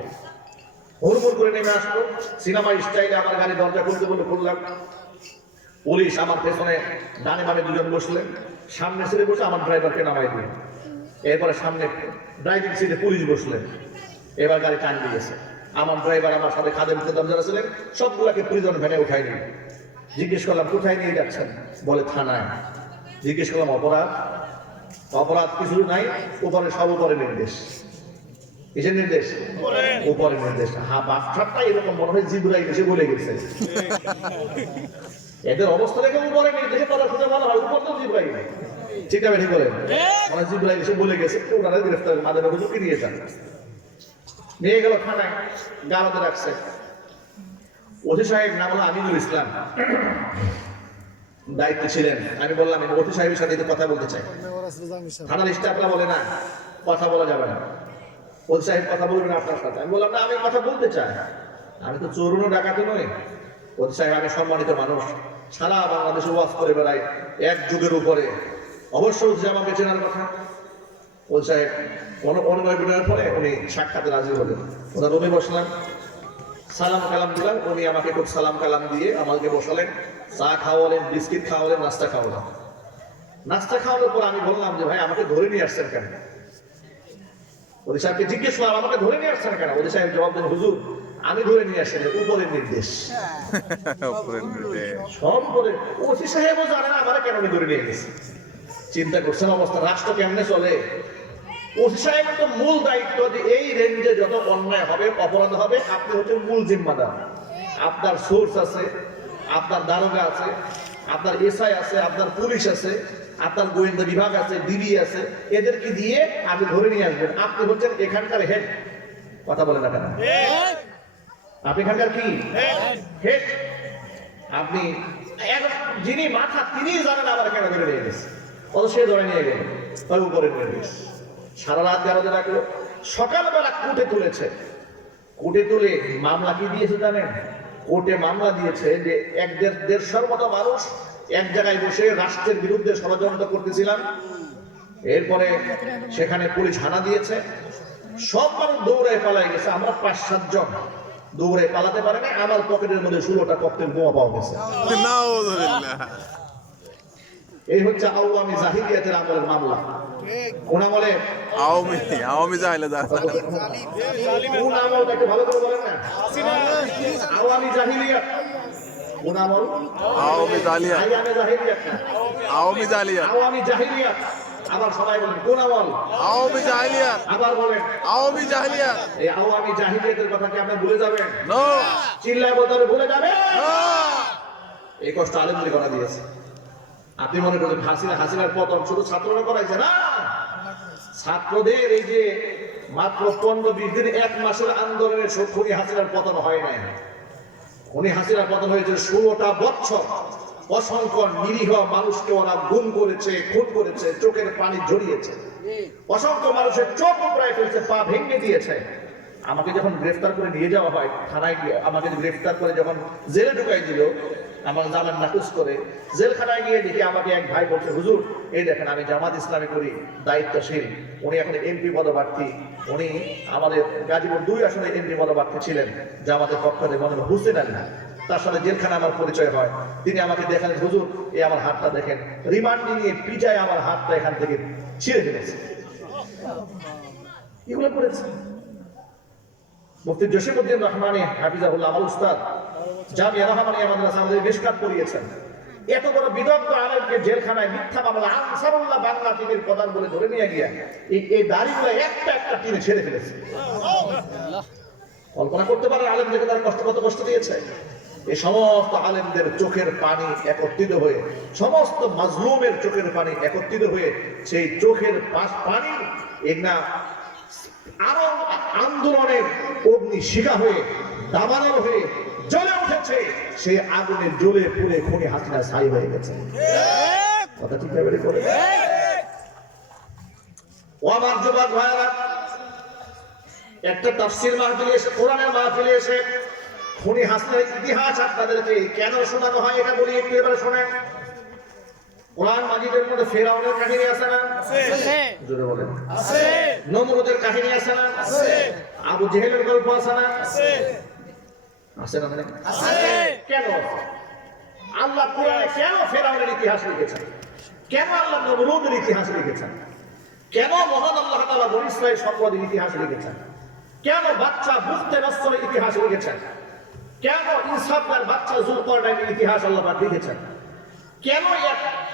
হুড়মুড় করে নেমে আসলো, সিনেমা স্টাইলে আমার গাড়ি দরজা খুলতে বলে খুললাম। পুলিশ আমার পেছনে ডানে বামে দুজন বসলেন, সামনে সিটে বসে আমার ড্রাইভারকে নামাই দিলেন। এরপরে সামনে ড্রাইভিং সিটে পুলিশ বসলেন। এবার গাড়ি টান দিয়েছে, আমার ড্রাইভার আমার সাথে খাদেম খেতাম যারা ছিলেন সবগুলাকে প্রিজন ভ্যানে উঠাই নিল। জিজ্ঞেস করলাম কোথায় নিয়ে যাচ্ছেন, বলে থানায়। জিজ্ঞেস করলাম অপরাধ কিছু নাই, উপরে সব উপরে নির্দেশ। কিসের নির্দেশ? উপরে নির্দেশ। বাচ্চাটা এরকম মনে হয় জিবরাইল এসে বলে গেছে। এদের অবস্থা দেখে উপরে নির্দেশে করার সুযোগ ভালো হয়, উপর তো জিবরাইল, ঠিক আছে ঠিক বলেন, মানে জিবরাইল এসে বলে গেছে, ওনারা গ্রেফতার মাদের হুজুরকে নিয়ে যান। নিয়ে গেল থানায়, গালাতে রাখছে। ওসি সাহেব নাম হলো আমিনুল ইসলাম, দায়িত্ব ছিলেন। আমি বললাম ওসি সাহেবের সাথে কথা বলতে চাই। থানার স্টাফরা বলে না, কথা বলা যাবে না, ওসি সাহেব কথা বলবেন আপনার সাথে। আমি বললাম না, আমি কথা বলতে চাই, আমি তো চোরুনো ডাকাতি নই। ওসি সাহেব আমি সম্মানিত মানুষ, সারা বাংলাদেশে ওয়াজ করে বেড়াই, এক যুগের উপরে, অবশ্যই ওসি আমাকে চেনার কথা। ওসি সাহেব অনুনয় বিনয়ের পরে উনি সাক্ষাতে রাজি হলেন। ওনার রুমে বসলাম, সালাম কালাম দিলাম, উনি আমাকে খুব সালাম কালাম দিয়ে আমাকে বসালেন, চা খাওয়ালেন, বিস্কিট খাওয়ালেন, নাস্তা খাওয়ালেন। নাস্তা খাওয়ানোর পর আমি বললাম যে ভাই আমাকে ধরে নিয়ে আসছেন কেন? ওদের সাহেবকে জিজ্ঞেস করলাম আমাকে ধরে নিয়ে আসছেন কেন? ওদের সাহেব জবাব দেন, হুজুর আমি ধরে নিয়ে আসছেন, উপরের নির্দেশ। সব করে ওসি সাহেবও জানে না আমার কেন ধরে নিয়ে গেছে। চিন্তা করছেন অবস্থা, রাষ্ট্র কেমনে চলে। ওসি সাহেবের তো মূল দায়িত্ব যে এই রেঞ্জে যত অন্যায় হবে, অপরাধ হবে, আপনি হচ্ছেন মূল জিম্মাদার। আপনার সোর্স আছে, আপনার দারোগা আছে, আপনার এসআই আছে, আপনার পুলিশ আছে, আপনার গোয়েন্দা বিভাগ আছে, ডিবি আছে, এদেরকে দিয়ে আপনি ধরে নিয়ে আসবেন। আপনি হচ্ছেন এখানকার হেড। কথা বলেন না কেন? আপনি এখানকার কি হেড? আপনি যিনি মাথা, তিনি জানেন আমার কেন ধরে নিয়ে গেছে, অত সে ধরে নিয়ে গেল, তাই উপরে নিয়ে গেছে। সারা রাত গারদে রাখলো, সকালবেলা কোর্টে তুলেছে। কোর্টে তুলে মামলা কি দিয়েছে জানেন? কোর্টে মামলা দিয়েছে যে 1-1.5 মতো মানুষ এক জায়গায় বসে রাষ্ট্রের বিরুদ্ধে ষড়যন্ত্র করতেছিলাম। এরপরে সেখানে পুলিশ হানা দিয়েছে, সব মানুষ দৌড়ায় পালাই গেছে। আমরা 5-7 জন দৌড়ে পালাতে পারে না। আমার পকেটের মধ্যে 16টা ককটেল বোমা পাওয়া গেছে। এই হচ্ছে আওয়ামী জাহিলিয়াতের আমলের মামলা। কোন আমলে? আওয়ামী জাহিলে কোন আমল একটু ভালো করে বলেন না। আওয়ামী জাহিলিয়াত কোন আমল? আওয়ামী জালিয়াত। আইয়ামে জাহিলিয়াত না, আওয়ামী জালিয়াত। আওয়ামী জাহিলিয়াত। আবার সবাই বলেন কোন আমল? আওয়ামী জাহিলিয়াত। আবার বলেন আওয়ামী জাহিলিয়াত। এই আওয়ামী জাহিলিয়াতের কথা কি আপনি ভুলে যাবেন? নো চিল্লায় বলতে হবে ভুলে যাবেন। নো। এই কষ্ট আলেমদের কথা দিয়েছে। আপনি মনে করেন হাসিনার পতন শুধু ছাত্ররা করাইছে না, ছাত্রদের এই যে মাত্র 15-20 দিন 1 মাসের আন্দোলনে খুনি হাসিনার পতন হয় নাই। খুনি হাসিনার পতন হয়েছে 16টা বছর। অসংখ্য নিরীহ মানুষকে ওরা গুম করেছে, খুন করেছে, চোখের পানি ঝরিয়েছে, অসংখ্য মানুষের চোখ উপড়ায় ফেলছে, পা ভেঙে দিয়েছে। আমাকে যখন গ্রেফতার করে নিয়ে যাওয়া হয় থানায় গিয়ে, আমাকে গ্রেফতার করে যখন জেলে ঢুকাই দিল, আমার জামান নাকুচ করে জেলখানায় গিয়ে দেখি আমাকে এক ভাই বলছে, হুজুর এই দেখেন আমি জামাত ইসলামী করি, দায়িত্বশীল। উনি এখন এমপি পদপ্রার্থী, উনি আমাদের গাজীপুর 2 আসনে এমপি পদপ্রার্থী ছিলেন জামাতের পক্ষ থেকে, মনে হুসেন আলী, তার সাথে জেলখানা আমার পরিচয় হয়। তিনি আমাকে দেখেন, হুজুর এই আমার হাতটা দেখেন, রিমান্ডে নিয়ে পিজায় আমার হাতটা এখান থেকে ছিঁড়ে ফেলেছে। এগুলো করেছে মুফতি জসিমউদ্দিন রহমানী হাফিজাহুল্লাহ, আমার উস্তাদ, জামিয়া রহমানিয়া মাদ্রাসা আমাদের মিশকাত পড়িয়েছেন। এত বড় বিদগ্ধ আলেমকে জেলখানায় মিথ্যা মামলা আনসারুল্লাহ বাংলা টিভির প্রধান বলে ধরে নিয়ে গিয়া এই দাড়িগুলো একটা একটা টিনে ছেড়ে ফেলেছে। কল্পনা করতে পারে আলেমদেরকে তার কত কষ্ট দিয়েছে। এই সমস্ত আলেমদের চোখের পানি একত্রিত হয়ে, সমস্ত মাজলুমের চোখের পানি একত্রিত হয়ে, সেই চোখের পানি এগনা আরো আন্দোলনের অগ্নি শিখা হয়ে, দাবানল হয়ে জ্বলে উঠেছে। সেই আগুনে জ্বলে পুড়ে খুনি হাসিনা ছাই হয়ে গেছে। কথা ঠিক ভাবে করে। ও আমার যুবক ভাইরা, একটা তাফসীর মাহফিলে এসে, কোরআনের মাহফিলে এসে খুনি হাসিনার ইতিহাস আপনাদেরকে কেন শোনানো হয় এটা বলি, একটু এবারে শোনেন। কোরআন মাজিদের মধ্যে ফেরাউনের কাহিনী আছে না? আছে। জোরে বলেন আছে। নমরুদের কাহিনী আছে না? আছে। আবু জেহেলের গল্প আছে না? আছে। আছে না? মানে আছে। কেন আল্লাহ কোরআনে কেন ফেরাউনের ইতিহাস লিখেছেন? কেন আল্লাহ নমরুদের ইতিহাস লিখেছেন? কেন মহান আল্লাহ তাআলা বনী ইসরাঈল সম্পদের ইতিহাস লিখেছেন? কেন বাচ্চা বুঝতে নসরের ইতিহাস লিখেছেন? কেন ইসহাকের বাচ্চা যুলকারনাইনের ইতিহাস আল্লাহ পাক লিখেছেন? কেন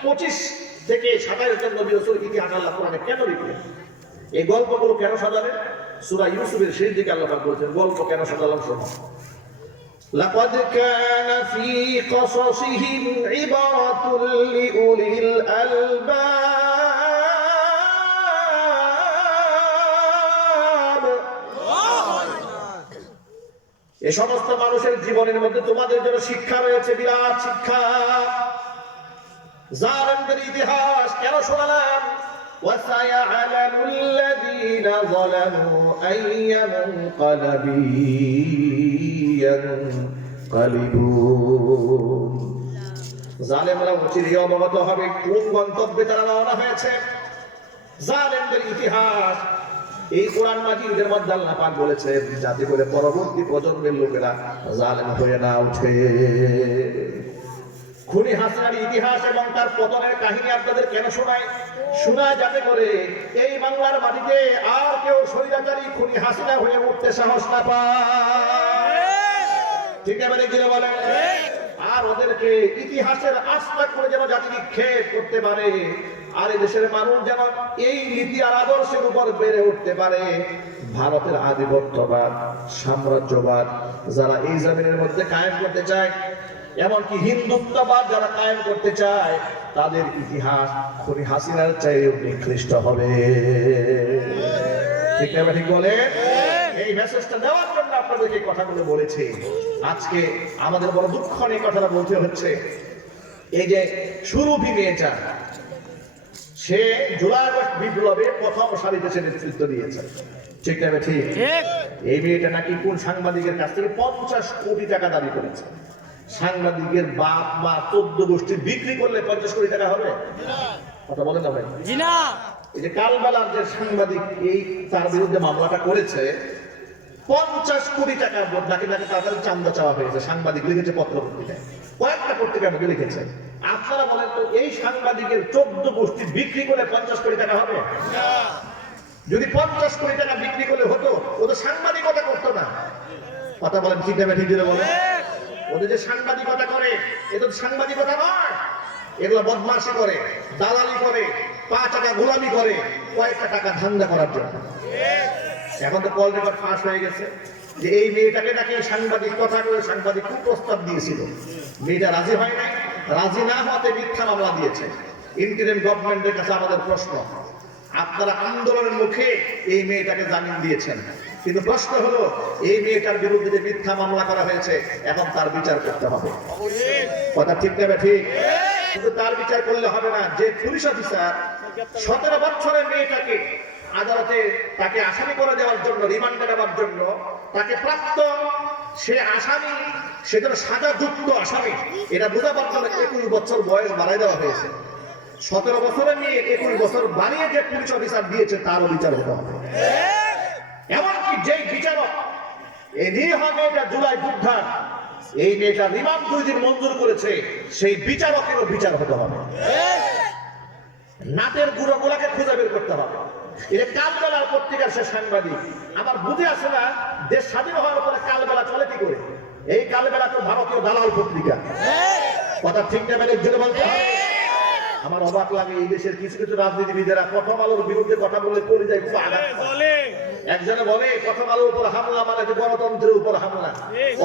25 থেকে 27 জন নবী রাসূল ইতিহাস আল্লাহ কোরআনে কেন লিখলেন? এই গল্পগুলো কেন সাজালেন? সূরা ইউসুফের শেষ দিকে আল্লাহ পাক বলেছেন গল্প কেন সাজালাম শোনো। লাকাদ কানা ফী কসাসিহিম ইবারাতুল লিউলিল আলবাব। এই সমস্ত মানুষের জীবনের মধ্যে তোমাদের জন্য শিক্ষা রয়েছে, বিরাট শিক্ষা। জালেমদের ইতিহাস কেন শোনালাম? وَسَيَعْلَمُ الَّذِينَ ظَلَمُوا أَيَّ مُنقَلَبٍ يَنقَلِبُونَ। জালেমরা অচিরেই অবগত হবে কোন গন্তব্যে তারা রওনা হয়েছে। জালেমদের ইতিহাস এই কোরআন মাজিদের মধ্যে আল্লাহ পাক বলেছেন যাতে করে পরবর্তী প্রজন্মের লোকেরা জালেম হয়ে না ওঠে। খুনি হাসিনার ইতিহাস এবং তার পতনের কাহিনী আপনাদের কেন শোনায়? শোনায় যাতে করে এই বাংলার মাটিতে আর কেউ স্বৈরাচারী খুনি হাসিনা হয়ে উঠতে সাহস না পায়। ঠিক আছে কি বলে? আর ওদেরকে ইতিহাসের আস্থা করে যেন জাতি নিক্ষেপ করতে পারে, আর এই দেশের মানুষ যেন এই নীতি আর আদর্শের উপর বেড়ে উঠতে পারে। ভারতের আধিপত্যবাদ, সাম্রাজ্যবাদ যারা এই জমিনের মধ্যে কায়েম করতে চায়, এমনকি হিন্দুত্ববাদ যারা কায়েম করতে চায়, তাদের ইতিহাস খুনি হাসিনার চেয়ে নিকৃষ্ট হবে। ঠিক না ঠিক বলে? এই মেসেজটা দেওয়ার জন্য আপনাদেরকে কথাগুলো বলেছি। আজকে আমাদের বড় দুঃখ নিয়ে কথাটা বলতে হচ্ছে। এই যে সুরভি মেয়েটা, সে জুলাই আগস্ট বিপ্লবে প্রথম সারিতে সে নেতৃত্ব দিয়েছে। ঠিক না ঠিক? এই মেয়েটা নাকি কোন সাংবাদিকের কাছ থেকে 50 কোটি টাকা দাবি করেছে। সাংবাদিকের বাপ মা 14 গোষ্ঠী বিক্রি করলে 50 কোটি টাকা হবে? কথা বলেন না ভাই? জি না। এই যে কালবেলার যে সাংবাদিক এই তার বিরুদ্ধে মামলাটা করেছে, 50 কোটি টাকা নাকি তাদের চান্দা চাওয়া হয়েছে। সাংবাদিক লিখেছে পত্র পত্রিকায়, কয়েকটা পত্রিকার মধ্যে লিখেছে আপনারা বলেন তো এই সাংবাদিকের 14 গোষ্ঠী বিক্রি করে 50 কোটি টাকা হবে? যদি 50 কোটি টাকা বিক্রি করলে হতো, ও তো সাংবাদিকতা করতো না। কথা বলেন ঠিক না ঠিক জোরে বলেন। ওদের যে সাংবাদিকতা করে, এটা তো সাংবাদিকতা নয়, এগুলো বদমাশি করে, দালালি করে, 5 টাকা গোলামি করে, কয়েকটা টাকা ধান্দা করার জন্য। এখন তো কল রেকর্ড ফাঁস হয়ে গেছে যে এই মেয়েটাকে নাকি সাংবাদিক কথা করে সাংবাদিক খুব প্রস্তাব দিয়েছিল, মেয়েটা রাজি হয় নাই, রাজি না হতে মিথ্যা মামলা দিয়েছে। ইন্টারিম গভর্নমেন্টের কাছে আমাদের প্রশ্ন, আপনারা আন্দোলনের মুখে এই মেয়েটাকে জামিন দিয়েছেন, কিন্তু প্রশ্ন হলো এই মেয়েটার বিরুদ্ধে যে মিথ্যা মামলা করা হয়েছে এখন তার বিচার করতে হবে। কথা ঠিক নেবে ঠিক, কিন্তু তার বিচার করলে হবে না। যে পুলিশ অফিসার 17 বছরের মেয়েটাকে আদালতে তাকে আসামি করে দেওয়ার জন্য, রিমান্ডে নেওয়ার জন্য তাকে প্রাপ্ত, সে আসামি, সেজন্য সাজাযুক্ত আসামি, এটা বোঝাবার জন্য 21 বছর বয়স বাড়াই দেওয়া হয়েছে। 17 বছরের মেয়ে 21 বছর বাড়িয়ে যে পুলিশ অফিসার দিয়েছে তারও বিচার হতে হবে। এমনকি যেই বিচারক এই নিরীহ মেয়েটা জুলাই যোদ্ধা, এই মেয়েটা রিমান্ড 2 দিন মঞ্জুর করেছে, সেই বিচারকেরও বিচার হতে হবে। নাটের গুঁড়ো গুলাকে খুঁজে বের করতে হবে। এটা কালবেলার পত্রিকার সে সাংবাদিক, আমার বুঝে আসে না দেশ স্বাধীন হওয়ার পরে কালবেলা চলে কি করে। এই কালবেলা তো ভারতীয় দালাল পত্রিকা। কথা ঠিক না মানে জোরে বলতে হবে। আমার অবাক লাগে এই দেশের কিছু কিছু রাজনীতিবিদেরা প্রথম আলোর বিরুদ্ধে কথা বললে পড়ে যায় খুব আঘাত। একজনে বলে প্রথম আলোর উপর হামলা মানে যে গণতন্ত্রের উপর হামলা,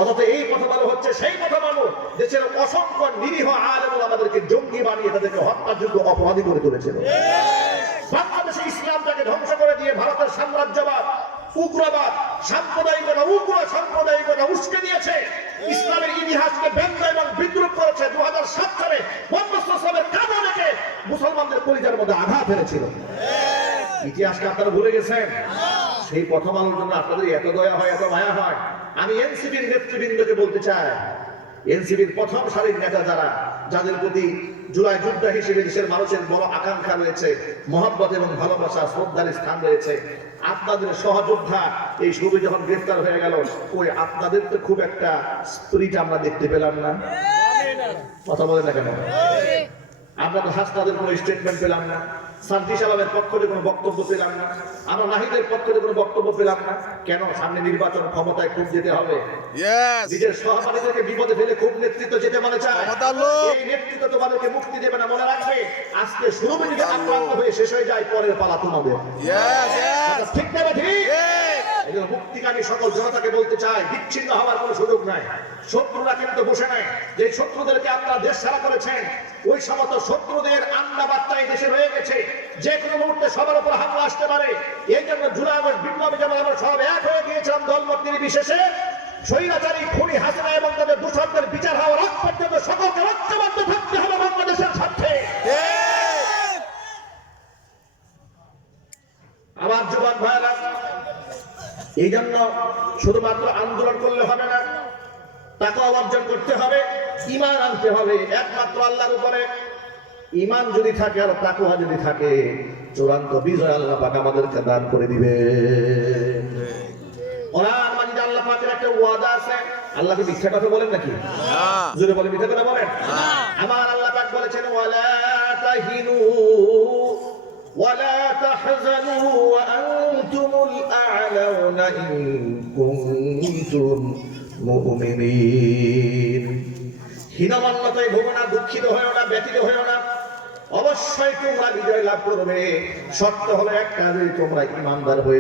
অথচ এই প্রথম আলো হচ্ছে সেই প্রথম আলো দেশের অসংখ্য নিরীহ আলেম ওলামাদেরকে জঙ্গি বানিয়ে তাদেরকে হত্যাযোগ্য অপরাধী করে তুলেছিল। বাংলাদেশে ইসলামটাকে ধ্বংস করে দিয়ে ভারতের সাম্রাজ্যবাদ, উগ্রবাদ, সাম্প্রদায়িকতা, উগ্র সাম্প্রদায়িকতা উস্কে দিয়েছে। ইসলামের ইতিহাসকে ব্যঙ্গ এবং বিদ্রুপ করেছে। 2007 সালে মোহাম্মদের কাঁধে রেখে মুসলমানদের কলিজার মধ্যে আঘাত ফেলেছিল। ইতিহাসকে আপনারা ভুলে গেছেন। সেই প্রথম আলোর জন্য আপনাদের এত দয়া হয়, এত মায়া হয়। আমি এনসিপির নেতৃবৃন্দকে বলতে চাই, এনসিপির প্রথম সারির নেতা যারা, যাদের প্রতি জুলাই যোদ্ধা হিসেবে দেশের মানুষের বড় আকাঙ্ক্ষা রয়েছে, মহব্বত এবং ভালোবাসা, শ্রদ্ধার স্থান রয়েছে, আপনাদের সহযোদ্ধা এই ছবি যখন গ্রেফতার হয়ে গেল, ওই আপনাদের তো খুব একটা স্পিরিট আমরা দেখতে পেলাম না। কথা বলে না কেন? আমরা তো হাসনাদের কোনো স্টেটমেন্ট পেলাম না, সার্জি সালামের পক্ষ থেকে কোনো বক্তব্য পেলাম না, আমরা নাহিদের পক্ষ থেকে কোনো বক্তব্য পেলাম না। কেন? সামনে নির্বাচন, ক্ষমতায় খুব যেতে হবে। নিজের সহপাঠীদেরকে বিপদে ফেলে খুব নেতৃত্ব যেতে মনে চায়। এই নেতৃত্ব তোমাদেরকে মুক্তি দেবে না, মনে রাখবে। আজকে শুরু যদি আক্রান্ত হয়ে শেষ হয়ে যায়, পরের পালা তোমাদের। ঠিক না ঠিক? মুক্তিকামী সকল জনতাকে বলতে চাই, বিচ্ছিন্ন হওয়ার কোনো সুযোগ নাই। শত্রুরা কিন্তু বসে নাই। যে শত্রুদেরকে আপনারা দেশ ছাড়া করেছেন, ওই সমস্ত শত্রুদের আন্ডা বার্তায় দেশে রয়ে গেছে। যে কোনো মুহূর্তে সবার উপর হামলা আসতে পারে। এই জন্য জুলাই আগস্ট বিপ্লবে যেমন আমরা সব এক হয়ে গিয়েছিলাম দলমত নির্বিশেষে, স্বৈরাচারী খুনি হাসিনা এবং তাদের দূষণদের বিচার হওয়ার আগ পর্যন্ত সকলকে ঐক্যবদ্ধ থাকতে হবে বাংলাদেশের স্বার্থে। আমার যুবক ভাইরা, এই জন্য শুধুমাত্র আন্দোলন করলে হবে না, তাকে অর্জন করতে হবে, ঈমান আনতে হবে একমাত্র আল্লাহর উপরে। ঈমান যদি থাকে আর তাকওয়া যদি থাকে, চূড়ান্ত বিজয় আল্লাহ পাক আমাদেরকে দান করে দিবে। কোরআন মাজিদে আল্লাহ পাকের একটা ওয়াদা আছে। আল্লাহকে মিথ্যা কথা বলেন নাকি? জোরে বলে মিথ্যা কথা বলেন? আমার আল্লাহ পাক বলেছেন, ওয়ালা তাহিনু ওয়ালা তাহজানু ওয়া আনতুমুল আ'লাউনা ইন কুনতুম মুমিনিন। হীনমন্যতায় ভোগো না, দুঃখিত হয়েও না, ব্যথিত হয়েও না। অবশ্যই তোমরা বিজয় লাভ করবে। শর্ত হলো একটা, যদি তোমরা ঈমানদার হয়ে যাও।